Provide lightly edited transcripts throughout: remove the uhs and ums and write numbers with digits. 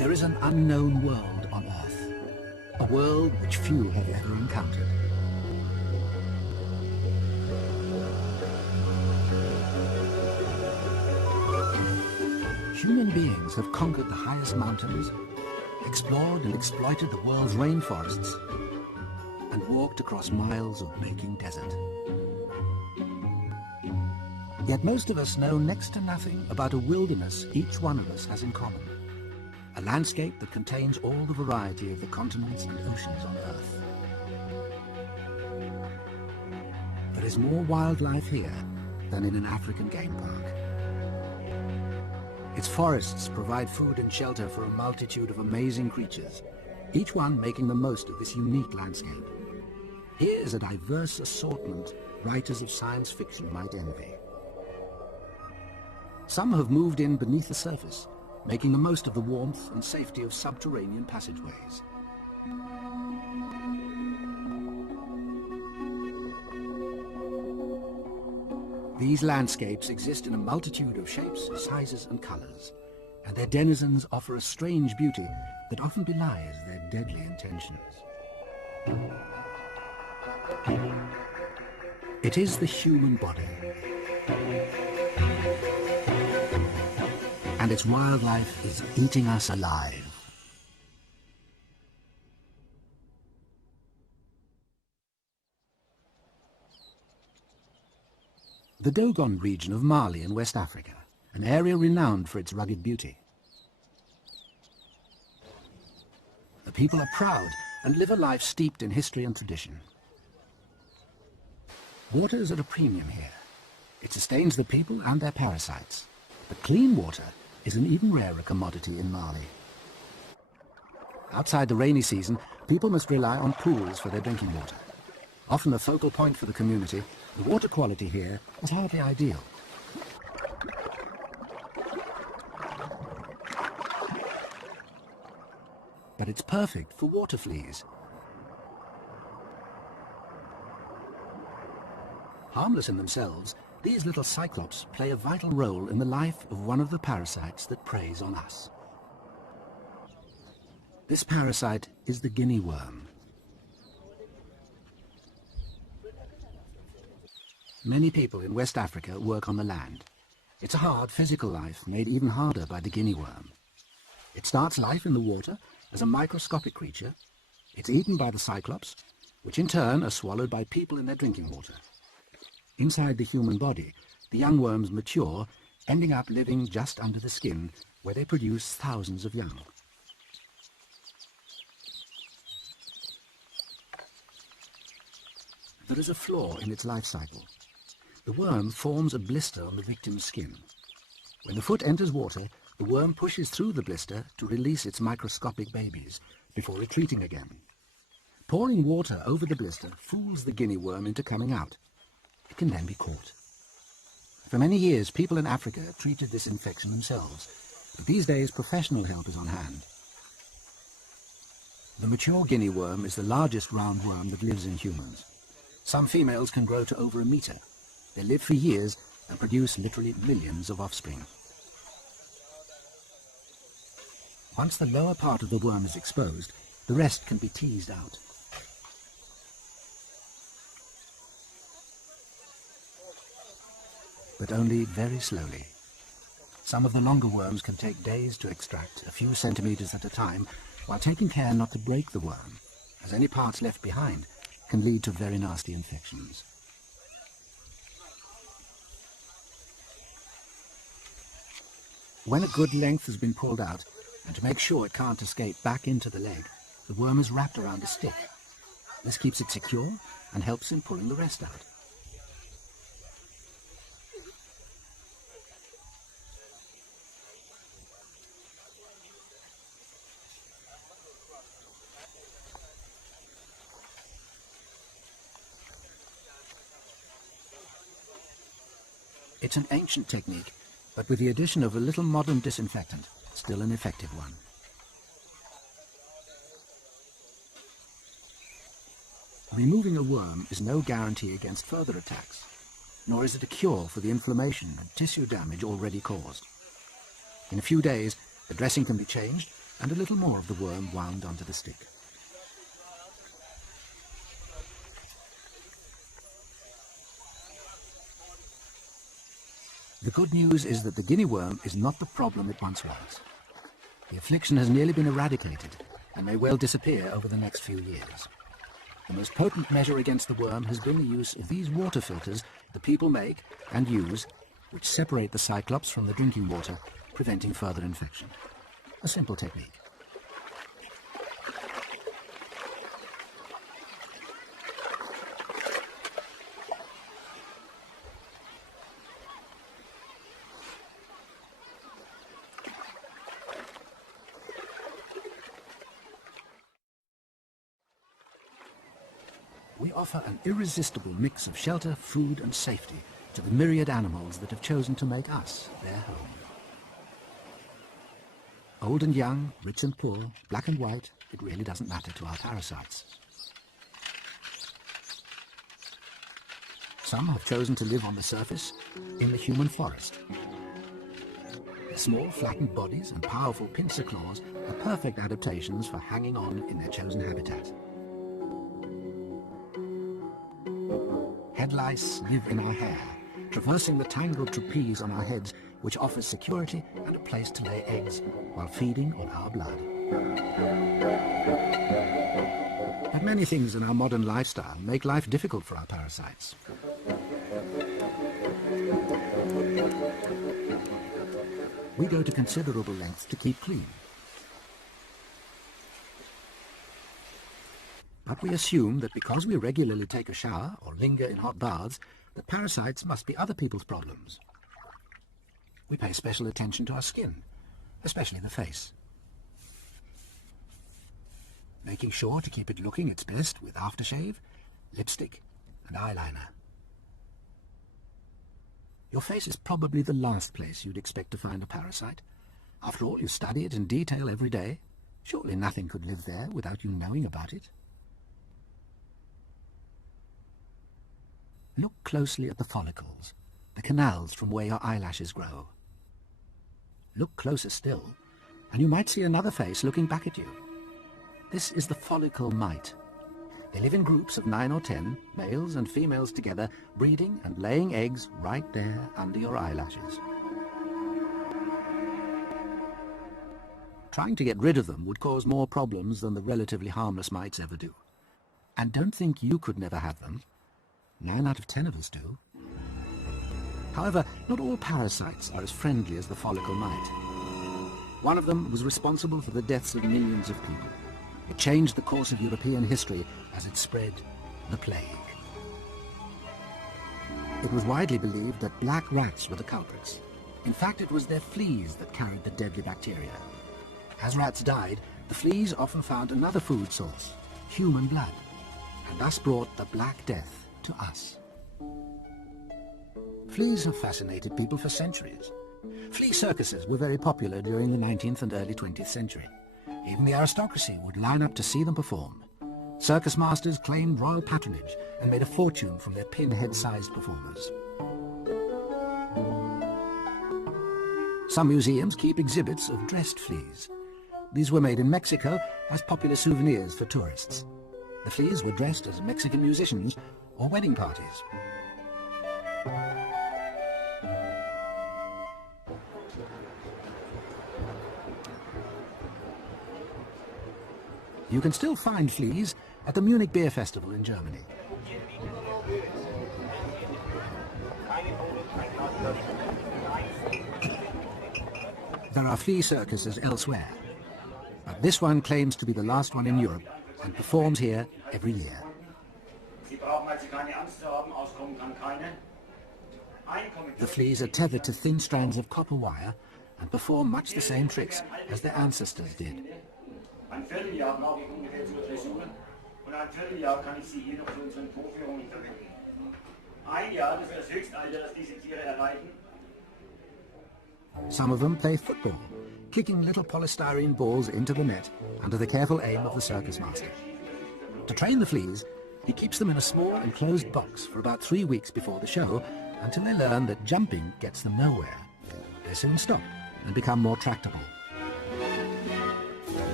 There is an unknown world on Earth, a world which few have ever encountered. Human beings have conquered the highest mountains, explored and exploited the world's rainforests, and walked across miles of baking desert. Yet most of us know next to nothing about a wilderness each one of us has in common. A landscape that contains all the variety of the continents and oceans on Earth. There is more wildlife here than in an African game park. Its forests provide food and shelter for a multitude of amazing creatures, each one making the most of this unique landscape. Here is a diverse assortment writers of science fiction might envy. Some have moved in beneath the surface, making the most of the warmth and safety of subterranean passageways. These landscapes exist in a multitude of shapes, sizes and colors, and their denizens offer a strange beauty that often belies their deadly intentions. It is the human body, and its wildlife is eating us alive. The Dogon region of Mali in West Africa, an area renowned for its rugged beauty. The people are proud and live a life steeped in history and tradition. Water is at a premium here. It sustains the people and their parasites. But clean water is an even rarer commodity in Mali. Outside the rainy season, people must rely on pools for their drinking water. Often a focal point for the community, the water quality here is hardly ideal. But it's perfect for water fleas. Harmless in themselves, these little cyclops play a vital role in the life of one of the parasites that preys on us. This parasite is the guinea worm. Many people in West Africa work on the land. It's a hard physical life, made even harder by the guinea worm. It starts life in the water as a microscopic creature. It's eaten by the cyclops, which in turn are swallowed by people in their drinking water. Inside the human body, the young worms mature, ending up living just under the skin, where they produce thousands of young. There is a flaw in its life cycle. The worm forms a blister on the victim's skin. When the foot enters water, the worm pushes through the blister to release its microscopic babies, before retreating again. Pouring water over the blister fools the guinea worm into coming out. It can then be caught. For many years, people in Africa treated this infection themselves, but these days professional help is on hand. The mature guinea worm is the largest roundworm that lives in humans. Some females can grow to over a meter. They live for years and produce literally millions of offspring. Once the lower part of the worm is exposed, the rest can be teased out. But only very slowly. Some of the longer worms can take days to extract, a few centimeters at a time, while taking care not to break the worm, as any parts left behind can lead to very nasty infections. When a good length has been pulled out, and to make sure it can't escape back into the leg, the worm is wrapped around a stick. This keeps it secure and helps in pulling the rest out. It's an ancient technique, but with the addition of a little modern disinfectant, still an effective one. Removing a worm is no guarantee against further attacks, nor is it a cure for the inflammation and tissue damage already caused. In a few days, the dressing can be changed and a little more of the worm wound onto the stick. The good news is that the guinea worm is not the problem it once was. The affliction has nearly been eradicated and may well disappear over the next few years. The most potent measure against the worm has been the use of these water filters the people make and use, which separate the cyclops from the drinking water, preventing further infection. A simple technique. We offer an irresistible mix of shelter, food and safety to the myriad animals that have chosen to make us their home. Old and young, rich and poor, black and white, it really doesn't matter to our parasites. Some have chosen to live on the surface, in the human forest. Their small, flattened bodies and powerful pincer claws are perfect adaptations for hanging on in their chosen habitat. Head lice live in our hair, traversing the tangled trapeze on our heads, which offers security and a place to lay eggs while feeding on our blood. But many things in our modern lifestyle make life difficult for our parasites. We go to considerable lengths to keep clean. But we assume that because we regularly take a shower or linger in hot baths, that parasites must be other people's problems. We pay special attention to our skin, especially the face, making sure to keep it looking its best with aftershave, lipstick and eyeliner. Your face is probably the last place you'd expect to find a parasite. After all, you study it in detail every day. Surely nothing could live there without you knowing about it. Look closely at the follicles, the canals from where your eyelashes grow. Look closer still, and you might see another face looking back at you. This is the follicle mite. They live in groups of 9 or 10, males and females together, breeding and laying eggs right there under your eyelashes. Trying to get rid of them would cause more problems than the relatively harmless mites ever do. And don't think you could never have them. 9 out of 10 of us do. However, not all parasites are as friendly as the follicle mite. One of them was responsible for the deaths of millions of people. It changed the course of European history as it spread, the plague. It was widely believed that black rats were the culprits. In fact, it was their fleas that carried the deadly bacteria. As rats died, the fleas often found another food source, human blood, and thus brought the Black Death to us. Fleas have fascinated people for centuries. Flea circuses were very popular during the 19th and early 20th century. Even the aristocracy would line up to see them perform. Circus masters claimed royal patronage and made a fortune from their pinhead-sized performers. Some museums keep exhibits of dressed fleas. These were made in Mexico as popular souvenirs for tourists. The fleas were dressed as Mexican musicians or wedding parties. You can still find fleas at the Munich Beer Festival in Germany. There are flea circuses elsewhere, but this one claims to be the last one in Europe and performs here every year. The fleas are tethered to thin strands of copper wire and perform much the same tricks as their ancestors did. Ein Vierteljahr brauche ich ungefähr zur Dressur und ein Vierteljahr kann ich sie hier noch für unsere Vorführungen verwenden. Ein Jahr, das ist das Höchstalter, das diese Tiere erreichen. Some of them play football, kicking little polystyrene balls into the net under the careful aim of the circus master. To train the fleas, he keeps them in a small enclosed box for about 3 weeks before the show until they learn that jumping gets them nowhere. They soon stop and become more tractable.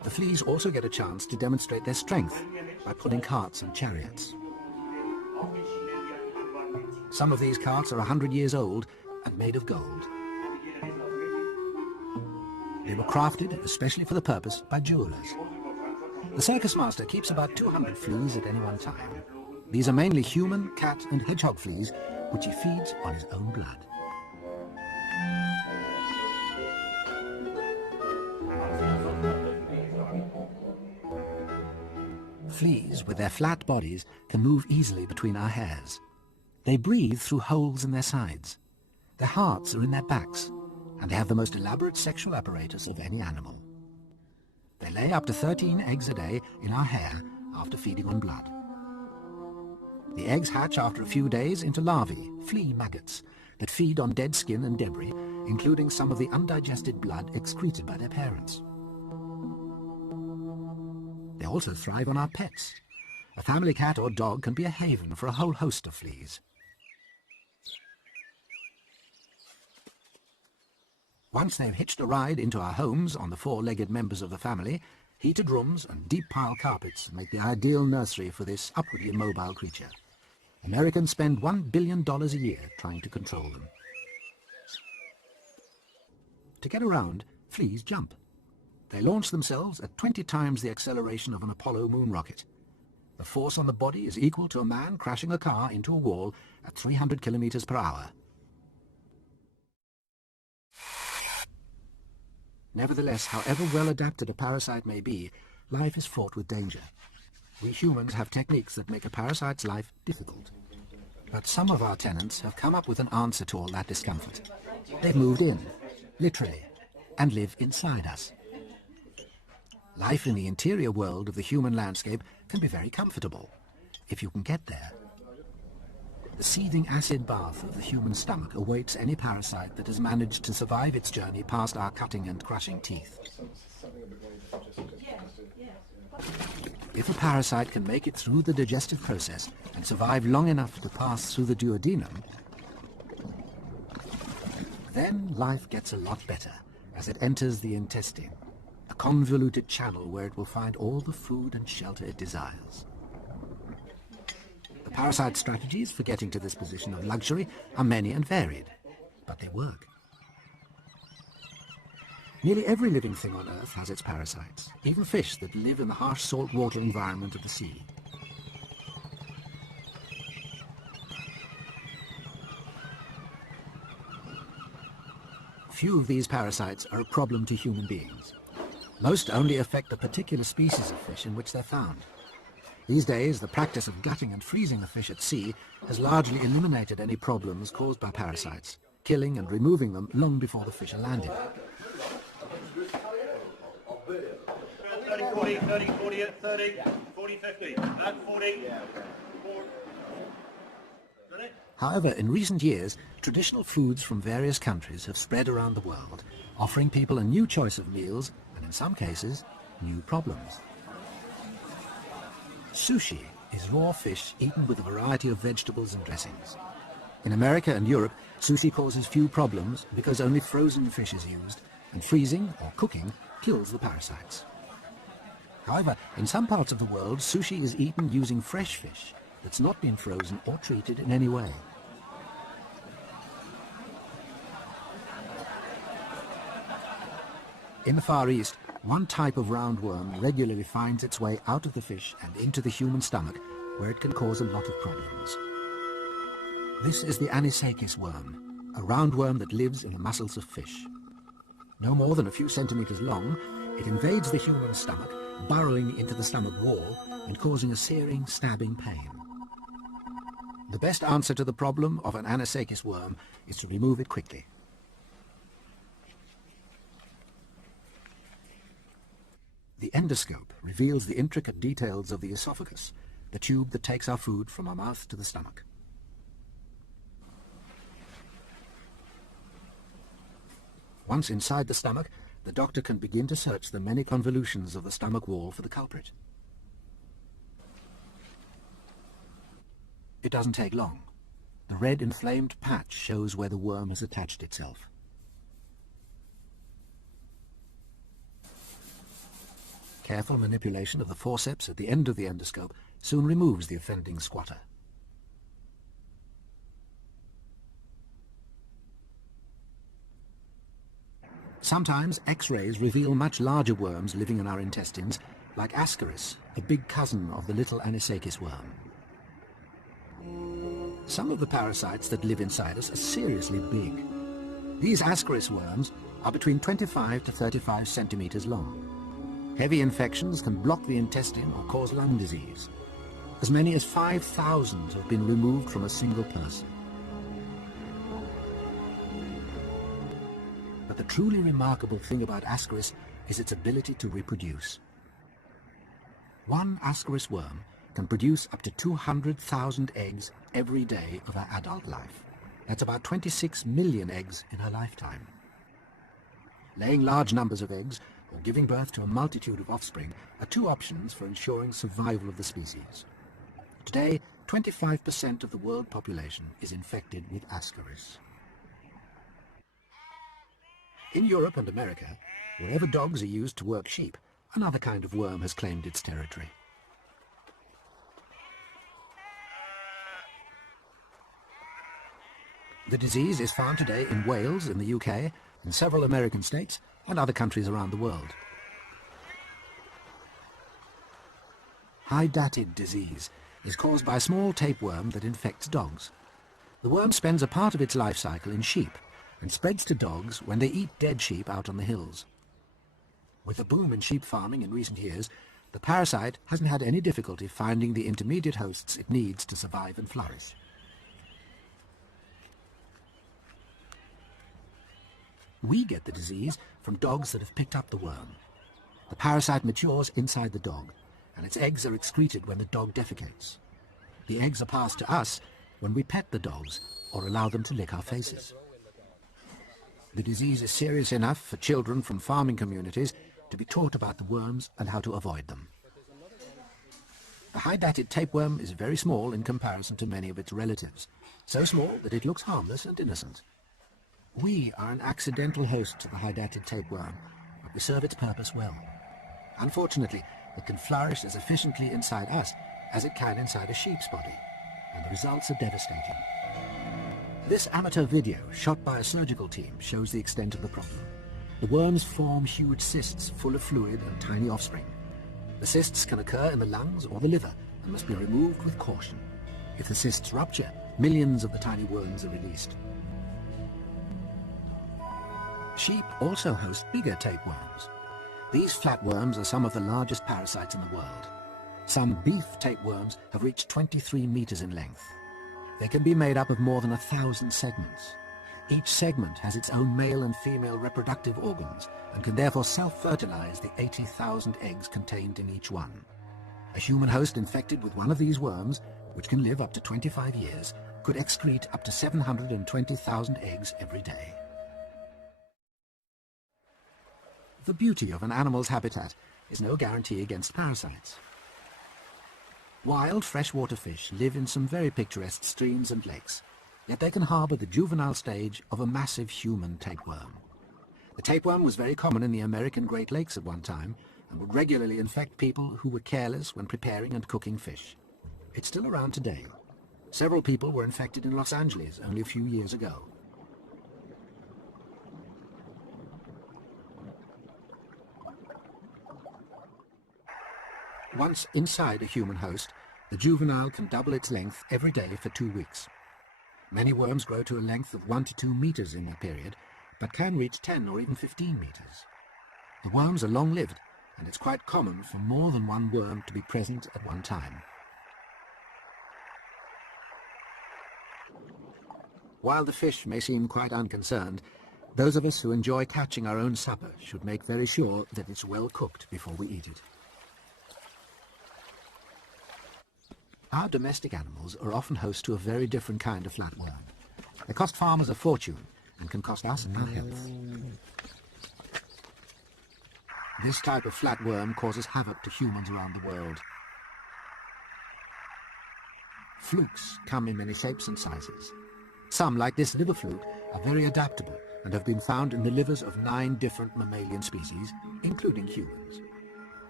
The fleas also get a chance to demonstrate their strength by pulling carts and chariots. Some of these carts are 100 years old and made of gold. They were crafted especially for the purpose by jewelers. The circus master keeps about 200 fleas at any one time. These are mainly human, cat and hedgehog fleas, which he feeds on his own blood. Fleas, with their flat bodies, can move easily between our hairs. They breathe through holes in their sides. Their hearts are in their backs, and they have the most elaborate sexual apparatus of any animal. They lay up to 13 eggs a day in our hair after feeding on blood. The eggs hatch after a few days into larvae, flea maggots, that feed on dead skin and debris, including some of the undigested blood excreted by their parents. They also thrive on our pets. A family cat or dog can be a haven for a whole host of fleas. Once they've hitched a ride into our homes on the four-legged members of the family, heated rooms and deep-pile carpets make the ideal nursery for this upwardly mobile creature. Americans spend $1 billion a year trying to control them. To get around, fleas jump. They launch themselves at 20 times the acceleration of an Apollo moon rocket. The force on the body is equal to a man crashing a car into a wall at 300 kilometers per hour. Nevertheless, however well adapted a parasite may be, life is fraught with danger. We humans have techniques that make a parasite's life difficult. But some of our tenants have come up with an answer to all that discomfort. They've moved in, literally, and live inside us. Life in the interior world of the human landscape can be very comfortable, if you can get there. The seething acid bath of the human stomach awaits any parasite that has managed to survive its journey past our cutting and crushing teeth. If a parasite can make it through the digestive process and survive long enough to pass through the duodenum, then life gets a lot better as it enters the intestine, a convoluted channel where it will find all the food and shelter it desires. The parasite strategies for getting to this position of luxury are many and varied, but they work. Nearly every living thing on Earth has its parasites, even fish that live in the harsh saltwater environment of the sea. Few of these parasites are a problem to human beings. Most only affect a particular species of fish in which they're found. These days, the practice of gutting and freezing the fish at sea has largely eliminated any problems caused by parasites, killing and removing them long before the fish are landed. 30, 40, 30, 40, 30, 40, 50. Back 40. However, in recent years, traditional foods from various countries have spread around the world, offering people a new choice of meals and, in some cases, new problems. Sushi is raw fish eaten with a variety of vegetables and dressings. In America and Europe, sushi causes few problems because only frozen fish is used, and freezing or cooking kills the parasites. However, in some parts of the world, sushi is eaten using fresh fish that's not been frozen or treated in any way. In the Far East, one type of roundworm regularly finds its way out of the fish and into the human stomach, where it can cause a lot of problems. This is the anisakis worm, a roundworm that lives in the muscles of fish. No more than a few centimeters long, it invades the human stomach, burrowing into the stomach wall and causing a searing, stabbing pain. The best answer to the problem of an anisakis worm is to remove it quickly. The endoscope reveals the intricate details of the esophagus, the tube that takes our food from our mouth to the stomach. Once inside the stomach, the doctor can begin to search the many convolutions of the stomach wall for the culprit. It doesn't take long. The red inflamed patch shows where the worm has attached itself. Careful manipulation of the forceps at the end of the endoscope soon removes the offending squatter. Sometimes X-rays reveal much larger worms living in our intestines, like Ascaris, a big cousin of the little Anisakis worm. Some of the parasites that live inside us are seriously big. These Ascaris worms are between 25 to 35 centimeters long. Heavy infections can block the intestine or cause lung disease. As many as 5,000 have been removed from a single person. But the truly remarkable thing about Ascaris is its ability to reproduce. One Ascaris worm can produce up to 200,000 eggs every day of her adult life. That's about 26 million eggs in her lifetime. Laying large numbers of eggs or giving birth to a multitude of offspring are two options for ensuring survival of the species. Today, 25% of the world population is infected with Ascaris. In Europe and America, wherever dogs are used to work sheep, another kind of worm has claimed its territory. The disease is found today in Wales, in the UK, in several American states, and other countries around the world. Hydatid disease is caused by a small tapeworm that infects dogs. The worm spends a part of its life cycle in sheep and spreads to dogs when they eat dead sheep out on the hills. With the boom in sheep farming in recent years, the parasite hasn't had any difficulty finding the intermediate hosts it needs to survive and flourish. We get the disease from dogs that have picked up the worm. The parasite matures inside the dog, and its eggs are excreted when the dog defecates. The eggs are passed to us when we pet the dogs or allow them to lick our faces. The disease is serious enough for children from farming communities to be taught about the worms and how to avoid them. The hydatid tapeworm is very small in comparison to many of its relatives, so small that it looks harmless and innocent. We are an accidental host to the hydatid tapeworm, but we serve its purpose well. Unfortunately, it can flourish as efficiently inside us as it can inside a sheep's body, and the results are devastating. This amateur video, shot by a surgical team, shows the extent of the problem. The worms form huge cysts full of fluid and tiny offspring. The cysts can occur in the lungs or the liver and must be removed with caution. If the cysts rupture, millions of the tiny worms are released. Sheep also host bigger tapeworms. These flatworms are some of the largest parasites in the world. Some beef tapeworms have reached 23 meters in length. They can be made up of more than 1,000 segments. Each segment has its own male and female reproductive organs and can therefore self-fertilize the 80,000 eggs contained in each one. A human host infected with one of these worms, which can live up to 25 years, could excrete up to 720,000 eggs every day. The beauty of an animal's habitat is no guarantee against parasites. Wild freshwater fish live in some very picturesque streams and lakes, yet they can harbour the juvenile stage of a massive human tapeworm. The tapeworm was very common in the American Great Lakes at one time and would regularly infect people who were careless when preparing and cooking fish. It's still around today. Several people were infected in Los Angeles only a few years ago. Once inside a human host, the juvenile can double its length every day for 2 weeks. Many worms grow to a length of 1 to 2 meters in that period, but can reach 10 or even 15 meters. The worms are long-lived, and it's quite common for more than one worm to be present at one time. While the fish may seem quite unconcerned, those of us who enjoy catching our own supper should make very sure that it's well cooked before we eat it. Our domestic animals are often host to a very different kind of flatworm. They cost farmers a fortune and can cost us our health. This type of flatworm causes havoc to humans around the world. Flukes come in many shapes and sizes. Some, like this liver fluke, are very adaptable and have been found in the livers of 9 different mammalian species, including humans.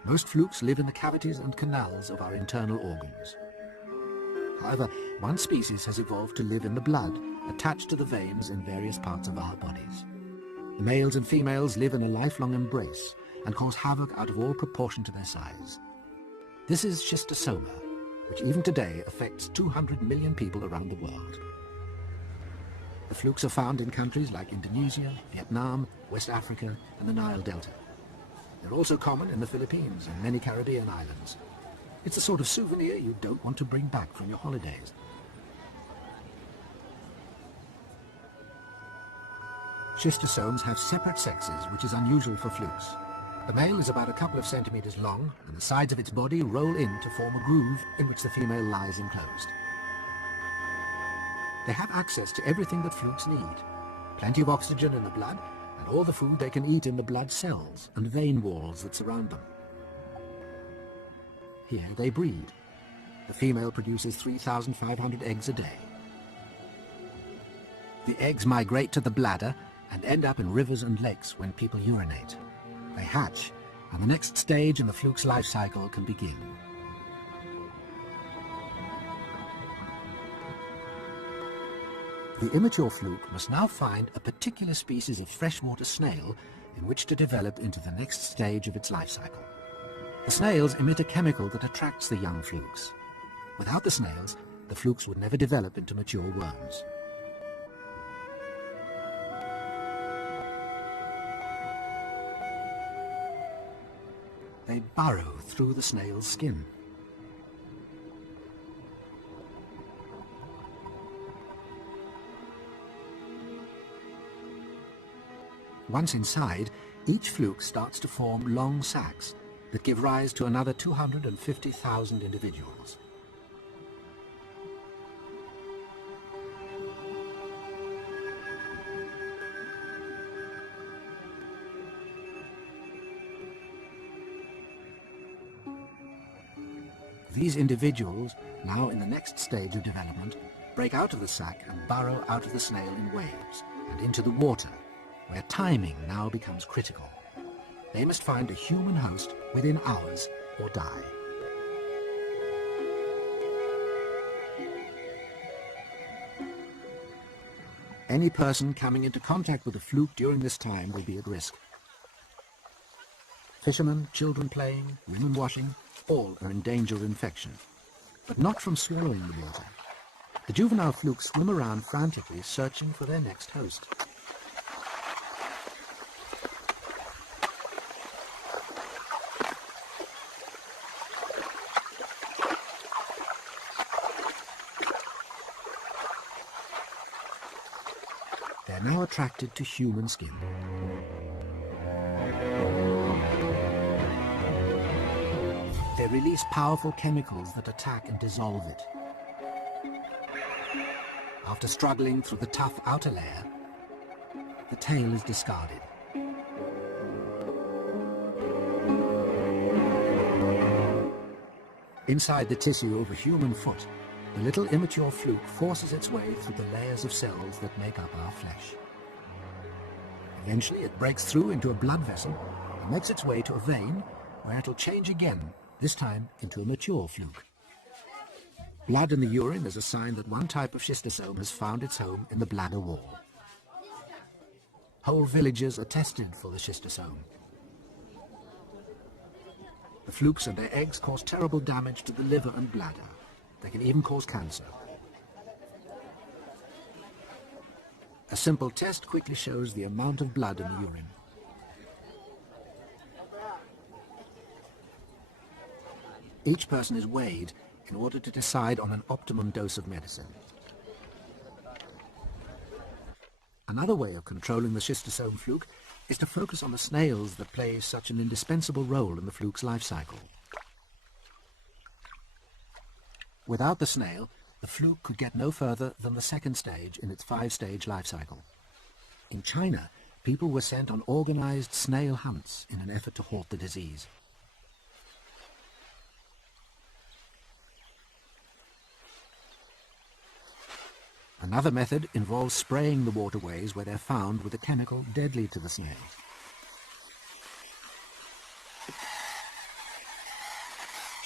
Most flukes live in the cavities and canals of our internal organs. However, one species has evolved to live in the blood, attached to the veins in various parts of our bodies. The males and females live in a lifelong embrace and cause havoc out of all proportion to their size. This is schistosoma, which even today affects 200 million people around the world. The flukes are found in countries like Indonesia, Vietnam, West Africa, and the Nile Delta. They're also common in the Philippines and many Caribbean islands. It's the sort of souvenir you don't want to bring back from your holidays. Schistosomes have separate sexes, which is unusual for flukes. The male is about a couple of centimeters long, and the sides of its body roll in to form a groove in which the female lies enclosed. They have access to everything that flukes need. Plenty of oxygen in the blood, and all the food they can eat in the blood cells and vein walls that surround them. Here they breed. The female produces 3,500 eggs a day. The eggs migrate to the bladder and end up in rivers and lakes when people urinate. They hatch, and the next stage in the fluke's life cycle can begin. The immature fluke must now find a particular species of freshwater snail in which to develop into the next stage of its life cycle. The snails emit a chemical that attracts the young flukes. Without the snails, the flukes would never develop into mature worms. They burrow through the snail's skin. Once inside, each fluke starts to form long sacs that give rise to another 250,000 individuals. These individuals, now in the next stage of development, break out of the sac and burrow out of the snail in waves and into the water, where timing now becomes critical. They must find a human host within hours or die. Any person coming into contact with a fluke during this time will be at risk. Fishermen, children playing, women washing, all are in danger of infection, but not from swallowing the water. The juvenile flukes swim around frantically, searching for their next host. They're now attracted to human skin. They release powerful chemicals that attack and dissolve it. After struggling through the tough outer layer, the tail is discarded. Inside the tissue of a human foot, the little immature fluke forces its way through the layers of cells that make up our flesh. Eventually it breaks through into a blood vessel and makes its way to a vein where it'll change again, this time into a mature fluke. Blood in the urine is a sign that one type of schistosome has found its home in the bladder wall. Whole villages are tested for the schistosome. The flukes and their eggs cause terrible damage to the liver and bladder. They can even cause cancer. A simple test quickly shows the amount of blood in the urine. Each person is weighed in order to decide on an optimum dose of medicine. Another way of controlling the schistosome fluke is to focus on the snails that play such an indispensable role in the fluke's life cycle. Without the snail, the fluke could get no further than the second stage in its 5-stage life cycle. In China, people were sent on organized snail hunts in an effort to halt the disease. Another method involves spraying the waterways where they're found with a chemical deadly to the snail.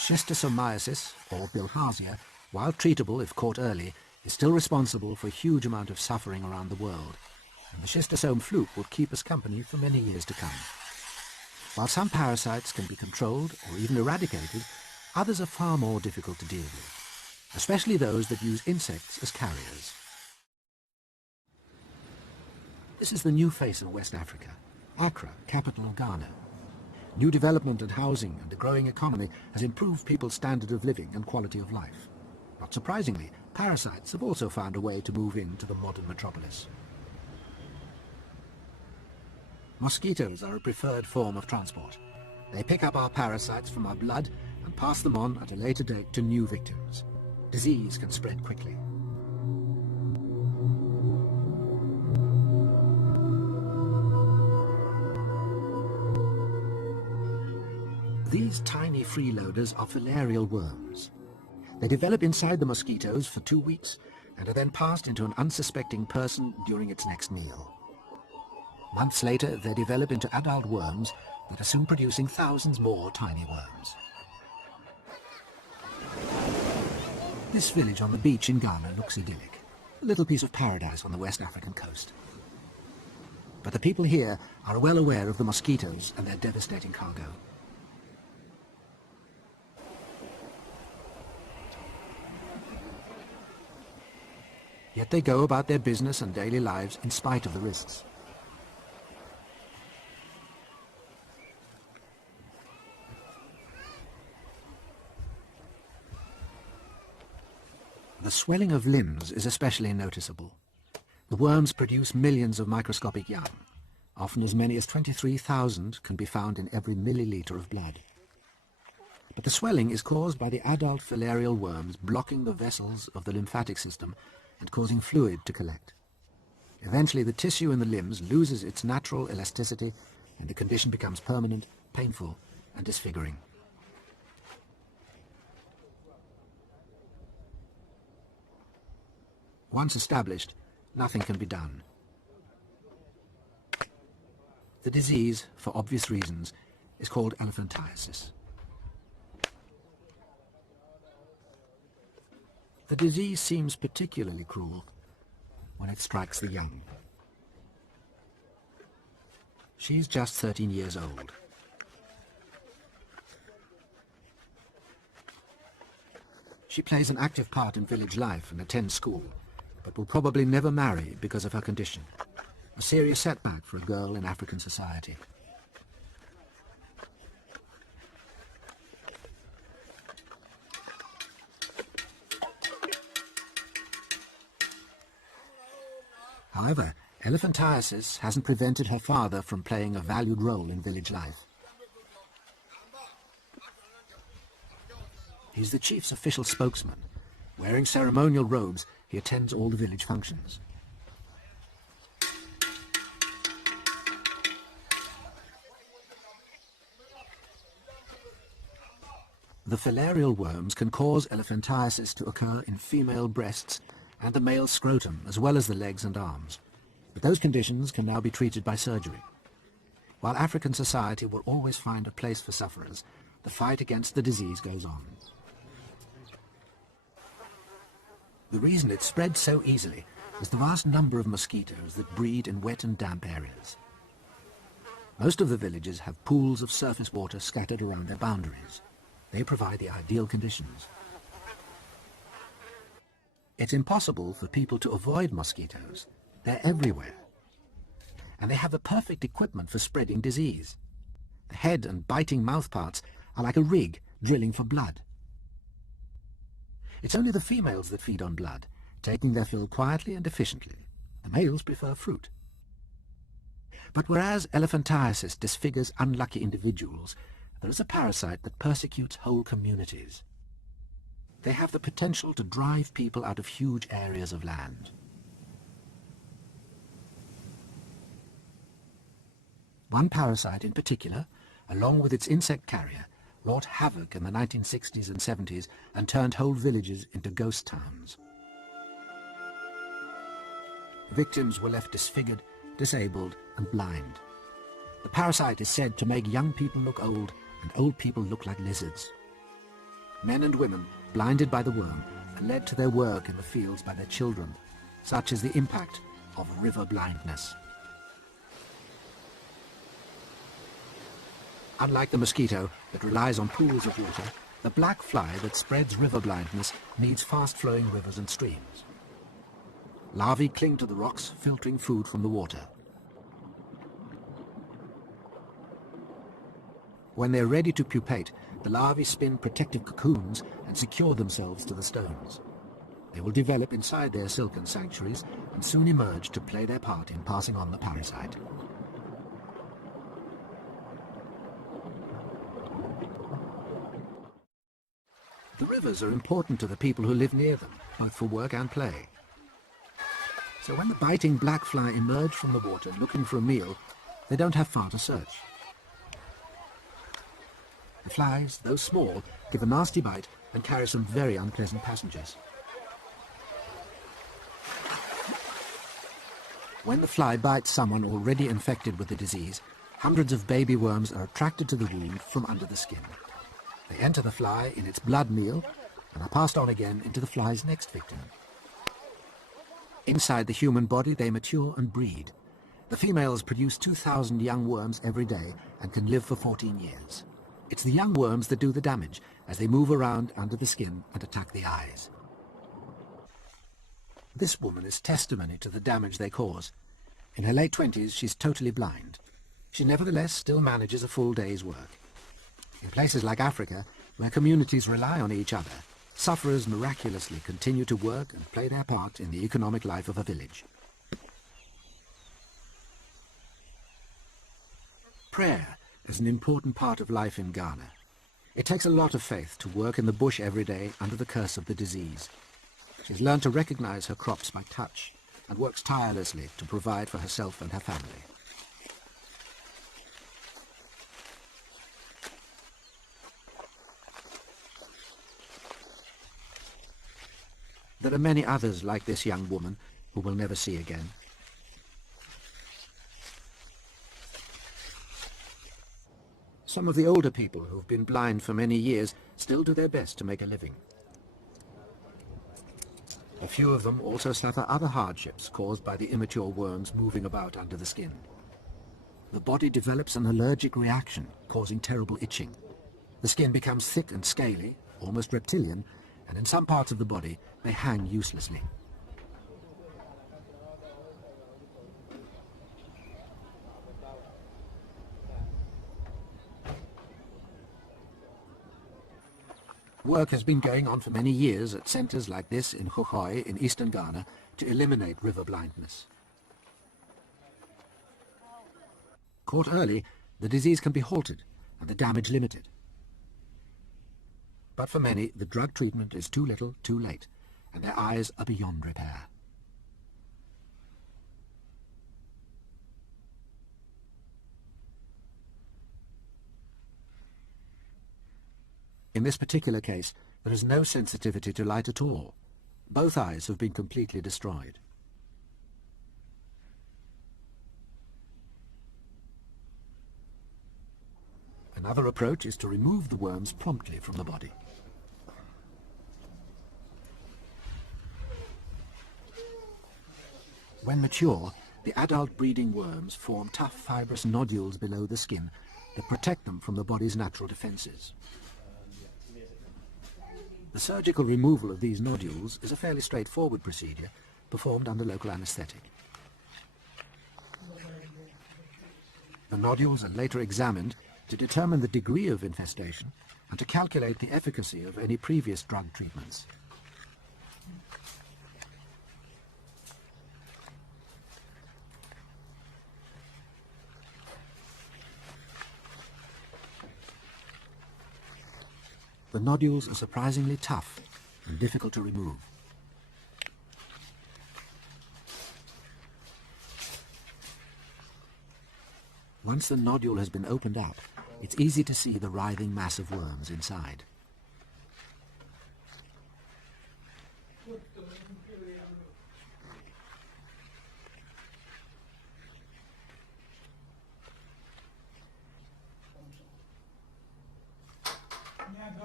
Schistosomiasis, or bilharzia, while treatable if caught early, is still responsible for a huge amount of suffering around the world, and the schistosome fluke will keep us company for many years to come. While some parasites can be controlled or even eradicated, others are far more difficult to deal with, especially those that use insects as carriers. This is the new face of West Africa, Accra, capital of Ghana. New development and housing and a growing economy has improved people's standard of living and quality of life. Not surprisingly, parasites have also found a way to move into the modern metropolis. Mosquitoes are a preferred form of transport. They pick up our parasites from our blood and pass them on at a later date to new victims. Disease can spread quickly. These tiny freeloaders are filarial worms. They develop inside the mosquitoes for 2 weeks and are then passed into an unsuspecting person during its next meal. Months later, they develop into adult worms that are soon producing thousands more tiny worms. This village on the beach in Ghana looks idyllic, a little piece of paradise on the West African coast. But the people here are well aware of the mosquitoes and their devastating cargo. Yet they go about their business and daily lives in spite of the risks. The swelling of limbs is especially noticeable. The worms produce millions of microscopic young. Often as many as 23,000 can be found in every milliliter of blood. But the swelling is caused by the adult filarial worms blocking the vessels of the lymphatic system and causing fluid to collect. Eventually the tissue in the limbs loses its natural elasticity and the condition becomes permanent, painful and disfiguring. Once established, nothing can be done. The disease, for obvious reasons, is called elephantiasis. The disease seems particularly cruel when it strikes the young. She's just 13 years old. She plays an active part in village life and attends school, but will probably never marry because of her condition, a serious setback for a girl in African society. However, elephantiasis hasn't prevented her father from playing a valued role in village life. He's the chief's official spokesman. Wearing ceremonial robes, he attends all the village functions. The filarial worms can cause elephantiasis to occur in female breasts and the male scrotum, as well as the legs and arms. But those conditions can now be treated by surgery. While African society will always find a place for sufferers, the fight against the disease goes on. The reason it spreads so easily is the vast number of mosquitoes that breed in wet and damp areas. Most of the villages have pools of surface water scattered around their boundaries. They provide the ideal conditions. It's impossible for people to avoid mosquitoes. They're everywhere. And they have the perfect equipment for spreading disease. The head and biting mouthparts are like a rig drilling for blood. It's only the females that feed on blood, taking their fill quietly and efficiently. The males prefer fruit. But whereas elephantiasis disfigures unlucky individuals, there is a parasite that persecutes whole communities. They have the potential to drive people out of huge areas of land. One parasite in particular, along with its insect carrier, wrought havoc in the 1960s and 70s and turned whole villages into ghost towns. Victims were left disfigured, disabled and blind. The parasite is said to make young people look old and old people look like lizards. Men and women, blinded by the worm, are led to their work in the fields by their children. Such is the impact of river blindness. Unlike the mosquito that relies on pools of water, the black fly that spreads river blindness needs fast-flowing rivers and streams. Larvae cling to the rocks, filtering food from the water. When they're ready to pupate, the larvae spin protective cocoons and secure themselves to the stones. They will develop inside their silken sanctuaries and soon emerge to play their part in passing on the parasite. The rivers are important to the people who live near them, both for work and play. So when the biting black fly emerge from the water looking for a meal, they don't have far to search. The flies, though small, give a nasty bite and carry some very unpleasant passengers. When the fly bites someone already infected with the disease, hundreds of baby worms are attracted to the wound from under the skin. They enter the fly in its blood meal and are passed on again into the fly's next victim. Inside the human body they mature and breed. The females produce 2,000 young worms every day and can live for 14 years. It's the young worms that do the damage as they move around under the skin and attack the eyes. This woman is testimony to the damage they cause. In her late 20s, she's totally blind. She nevertheless still manages a full day's work. In places like Africa, where communities rely on each other, sufferers miraculously continue to work and play their part in the economic life of a village. Prayer is an important part of life in Ghana. It takes a lot of faith to work in the bush every day under the curse of the disease. She's learned to recognize her crops by touch and works tirelessly to provide for herself and her family. There are many others like this young woman who we'll never see again. Some of the older people who've been blind for many years still do their best to make a living. A few of them also suffer other hardships caused by the immature worms moving about under the skin. The body develops an allergic reaction, causing terrible itching. The skin becomes thick and scaly, almost reptilian, and in some parts of the body they hang uselessly. Work has been going on for many years at centres like this in Khokhoi in eastern Ghana to eliminate river blindness. Caught early, the disease can be halted and the damage limited. But for many, the drug treatment is too little, too late, and their eyes are beyond repair. In this particular case, there is no sensitivity to light at all. Both eyes have been completely destroyed. Another approach is to remove the worms promptly from the body. When mature, the adult breeding worms form tough fibrous nodules below the skin that protect them from the body's natural defenses. The surgical removal of these nodules is a fairly straightforward procedure performed under local anesthetic. The nodules are later examined to determine the degree of infestation and to calculate the efficacy of any previous drug treatments. The nodules are surprisingly tough and difficult to remove. Once the nodule has been opened up, it's easy to see the writhing mass of worms inside.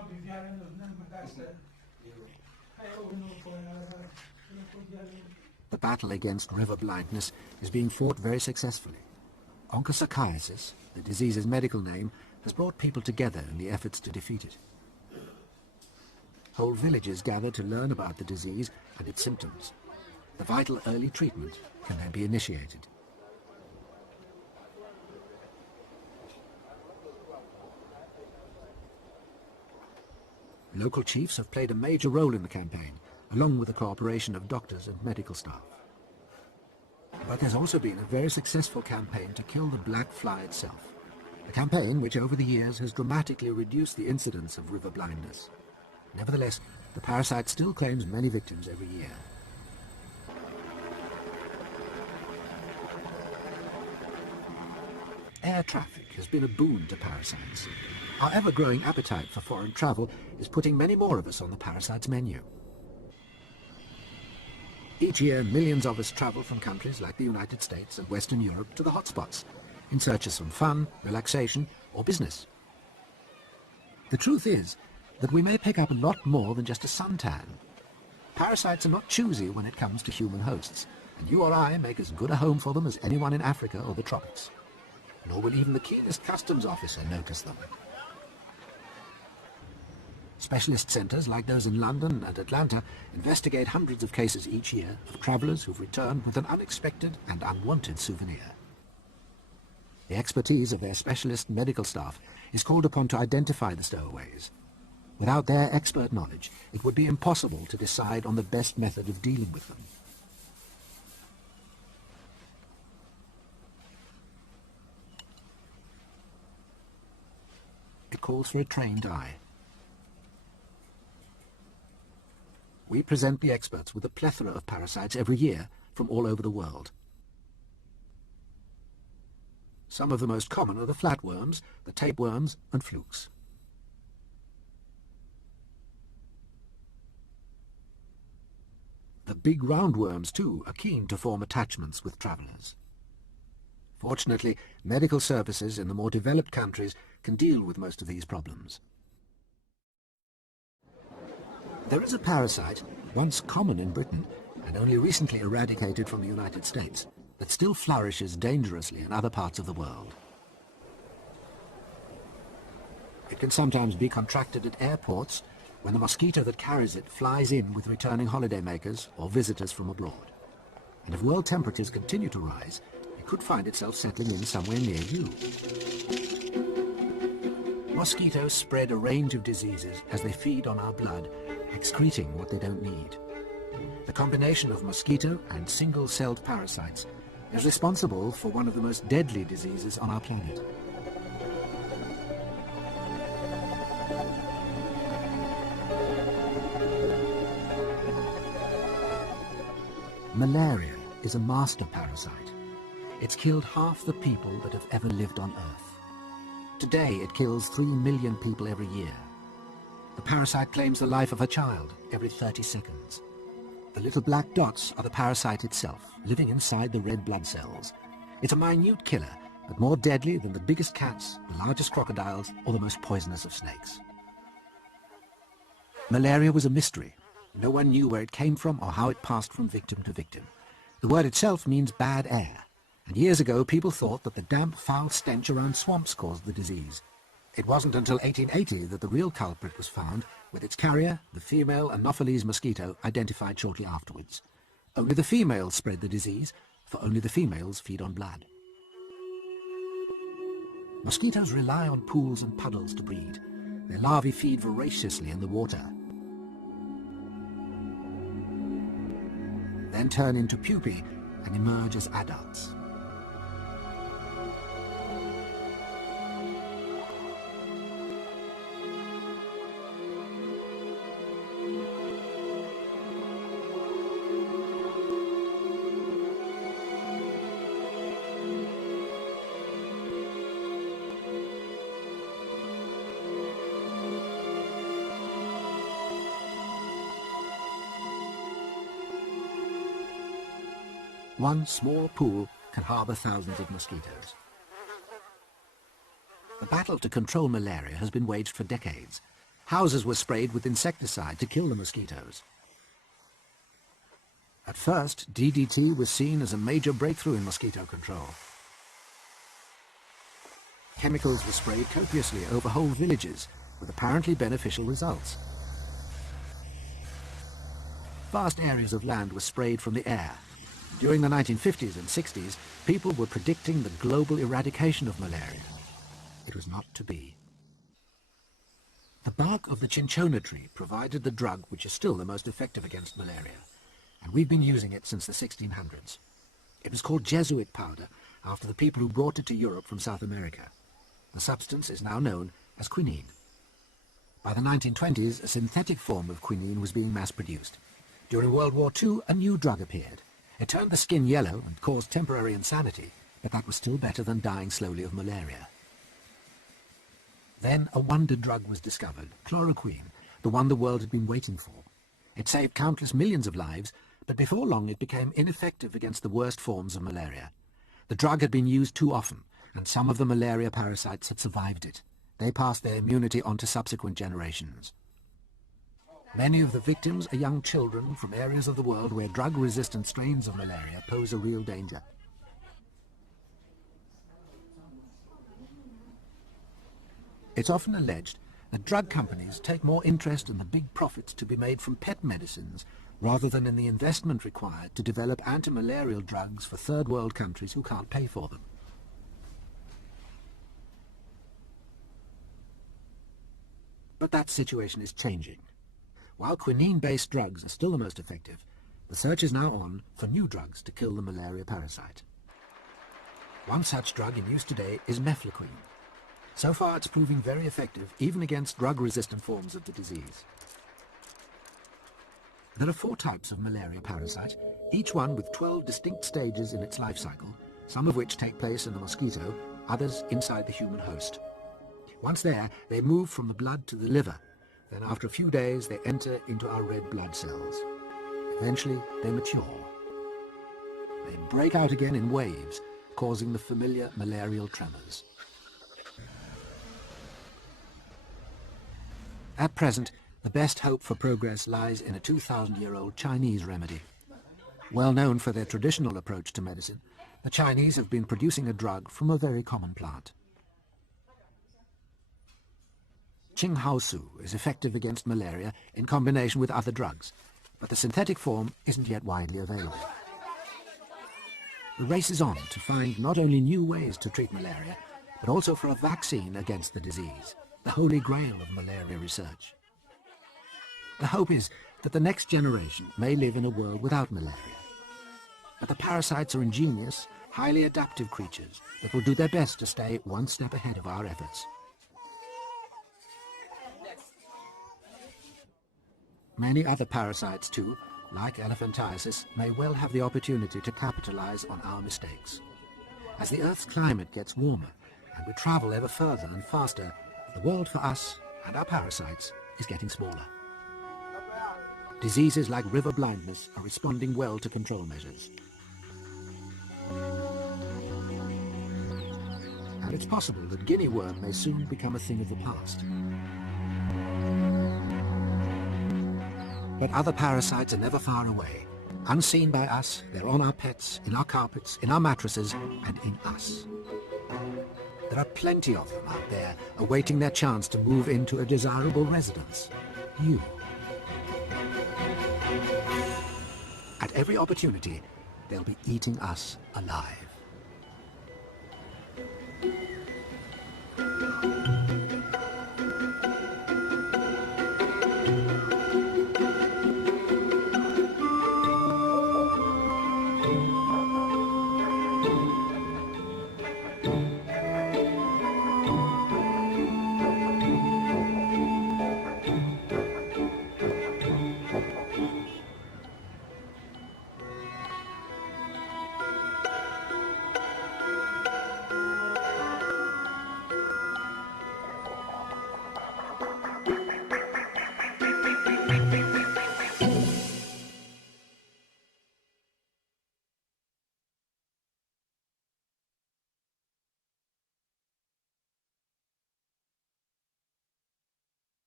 The battle against river blindness is being fought very successfully. Onchocerciasis, the disease's medical name, has brought people together in the efforts to defeat it. Whole villages gather to learn about the disease and its symptoms. The vital early treatment can then be initiated. Local chiefs have played a major role in the campaign, along with the cooperation of doctors and medical staff. But there's also been a very successful campaign to kill the black fly itself, a campaign which over the years has dramatically reduced the incidence of river blindness. Nevertheless, the parasite still claims many victims every year. Air traffic has been a boon to parasites. Our ever-growing appetite for foreign travel is putting many more of us on the parasites menu. Each year, millions of us travel from countries like the United States and Western Europe to the hotspots, in search of some fun, relaxation, or business. The truth is that we may pick up a lot more than just a suntan. Parasites are not choosy when it comes to human hosts, and you or I make as good a home for them as anyone in Africa or the tropics. Nor will even the keenest customs officer notice them. Specialist centres like those in London and Atlanta investigate hundreds of cases each year of travellers who've returned with an unexpected and unwanted souvenir. The expertise of their specialist medical staff is called upon to identify the stowaways. Without their expert knowledge, it would be impossible to decide on the best method of dealing with them. It calls for a trained eye. We present the experts with a plethora of parasites every year from all over the world. Some of the most common are the flatworms, the tapeworms, and flukes. The big roundworms, too, are keen to form attachments with travellers. Fortunately, medical services in the more developed countries can deal with most of these problems. There is a parasite, once common in Britain and only recently eradicated from the United States, that still flourishes dangerously in other parts of the world. It can sometimes be contracted at airports when the mosquito that carries it flies in with returning holidaymakers or visitors from abroad. And if world temperatures continue to rise, it could find itself settling in somewhere near you. Mosquitoes spread a range of diseases as they feed on our blood, excreting what they don't need. The combination of mosquito and single-celled parasites is responsible for one of the most deadly diseases on our planet. Malaria is a master parasite. It's killed half the people that have ever lived on Earth. Today it kills 3 million people every year. The parasite claims the life of a child every 30 seconds. The little black dots are the parasite itself, living inside the red blood cells. It's a minute killer, but more deadly than the biggest cats, the largest crocodiles, or the most poisonous of snakes. Malaria was a mystery. No one knew where it came from or how it passed from victim to victim. The word itself means bad air, and years ago people thought that the damp, foul stench around swamps caused the disease. It wasn't until 1880 that the real culprit was found, with its carrier, the female Anopheles mosquito, identified shortly afterwards. Only the females spread the disease, for only the females feed on blood. Mosquitoes rely on pools and puddles to breed. Their larvae feed voraciously in the water, then turn into pupae and emerge as adults. One small pool can harbour thousands of mosquitoes. The battle to control malaria has been waged for decades. Houses were sprayed with insecticide to kill the mosquitoes. At first, DDT was seen as a major breakthrough in mosquito control. Chemicals were sprayed copiously over whole villages, with apparently beneficial results. Vast areas of land were sprayed from the air. During the 1950s and 60s, people were predicting the global eradication of malaria. It was not to be. The bark of the cinchona tree provided the drug which is still the most effective against malaria, and we've been using it since the 1600s. It was called Jesuit powder after the people who brought it to Europe from South America. The substance is now known as quinine. By the 1920s, a synthetic form of quinine was being mass-produced. During World War II, a new drug appeared. It turned the skin yellow and caused temporary insanity, but that was still better than dying slowly of malaria. Then a wonder drug was discovered, chloroquine, the one the world had been waiting for. It saved countless millions of lives, but before long it became ineffective against the worst forms of malaria. The drug had been used too often, and some of the malaria parasites had survived it. They passed their immunity on to subsequent generations. Many of the victims are young children from areas of the world where drug-resistant strains of malaria pose a real danger. It's often alleged that drug companies take more interest in the big profits to be made from pet medicines rather than in the investment required to develop anti-malarial drugs for third world countries who can't pay for them. But that situation is changing. While quinine-based drugs are still the most effective, the search is now on for new drugs to kill the malaria parasite. One such drug in use today is mefloquine. So far it's proving very effective even against drug-resistant forms of the disease. There are 4 types of malaria parasite, each one with 12 distinct stages in its life cycle, some of which take place in the mosquito, others inside the human host. Once there, they move from the blood to the liver. Then after a few days, they enter into our red blood cells. Eventually, they mature. They break out again in waves, causing the familiar malarial tremors. At present, the best hope for progress lies in a 2,000-year-old Chinese remedy. Well known for their traditional approach to medicine, the Chinese have been producing a drug from a very common plant. Qinghaosu is effective against malaria in combination with other drugs, but the synthetic form isn't yet widely available. The race is on to find not only new ways to treat malaria, but also for a vaccine against the disease, the holy grail of malaria research. The hope is that the next generation may live in a world without malaria. But the parasites are ingenious, highly adaptive creatures that will do their best to stay one step ahead of our efforts. Many other parasites too, like elephantiasis, may well have the opportunity to capitalize on our mistakes. As the Earth's climate gets warmer and we travel ever further and faster, the world for us and our parasites is getting smaller. Diseases like river blindness are responding well to control measures. And it's possible that guinea worm may soon become a thing of the past. But other parasites are never far away. Unseen by us, they're on our pets, in our carpets, in our mattresses, and in us. There are plenty of them out there, awaiting their chance to move into a desirable residence. You. At every opportunity, they'll be eating us alive.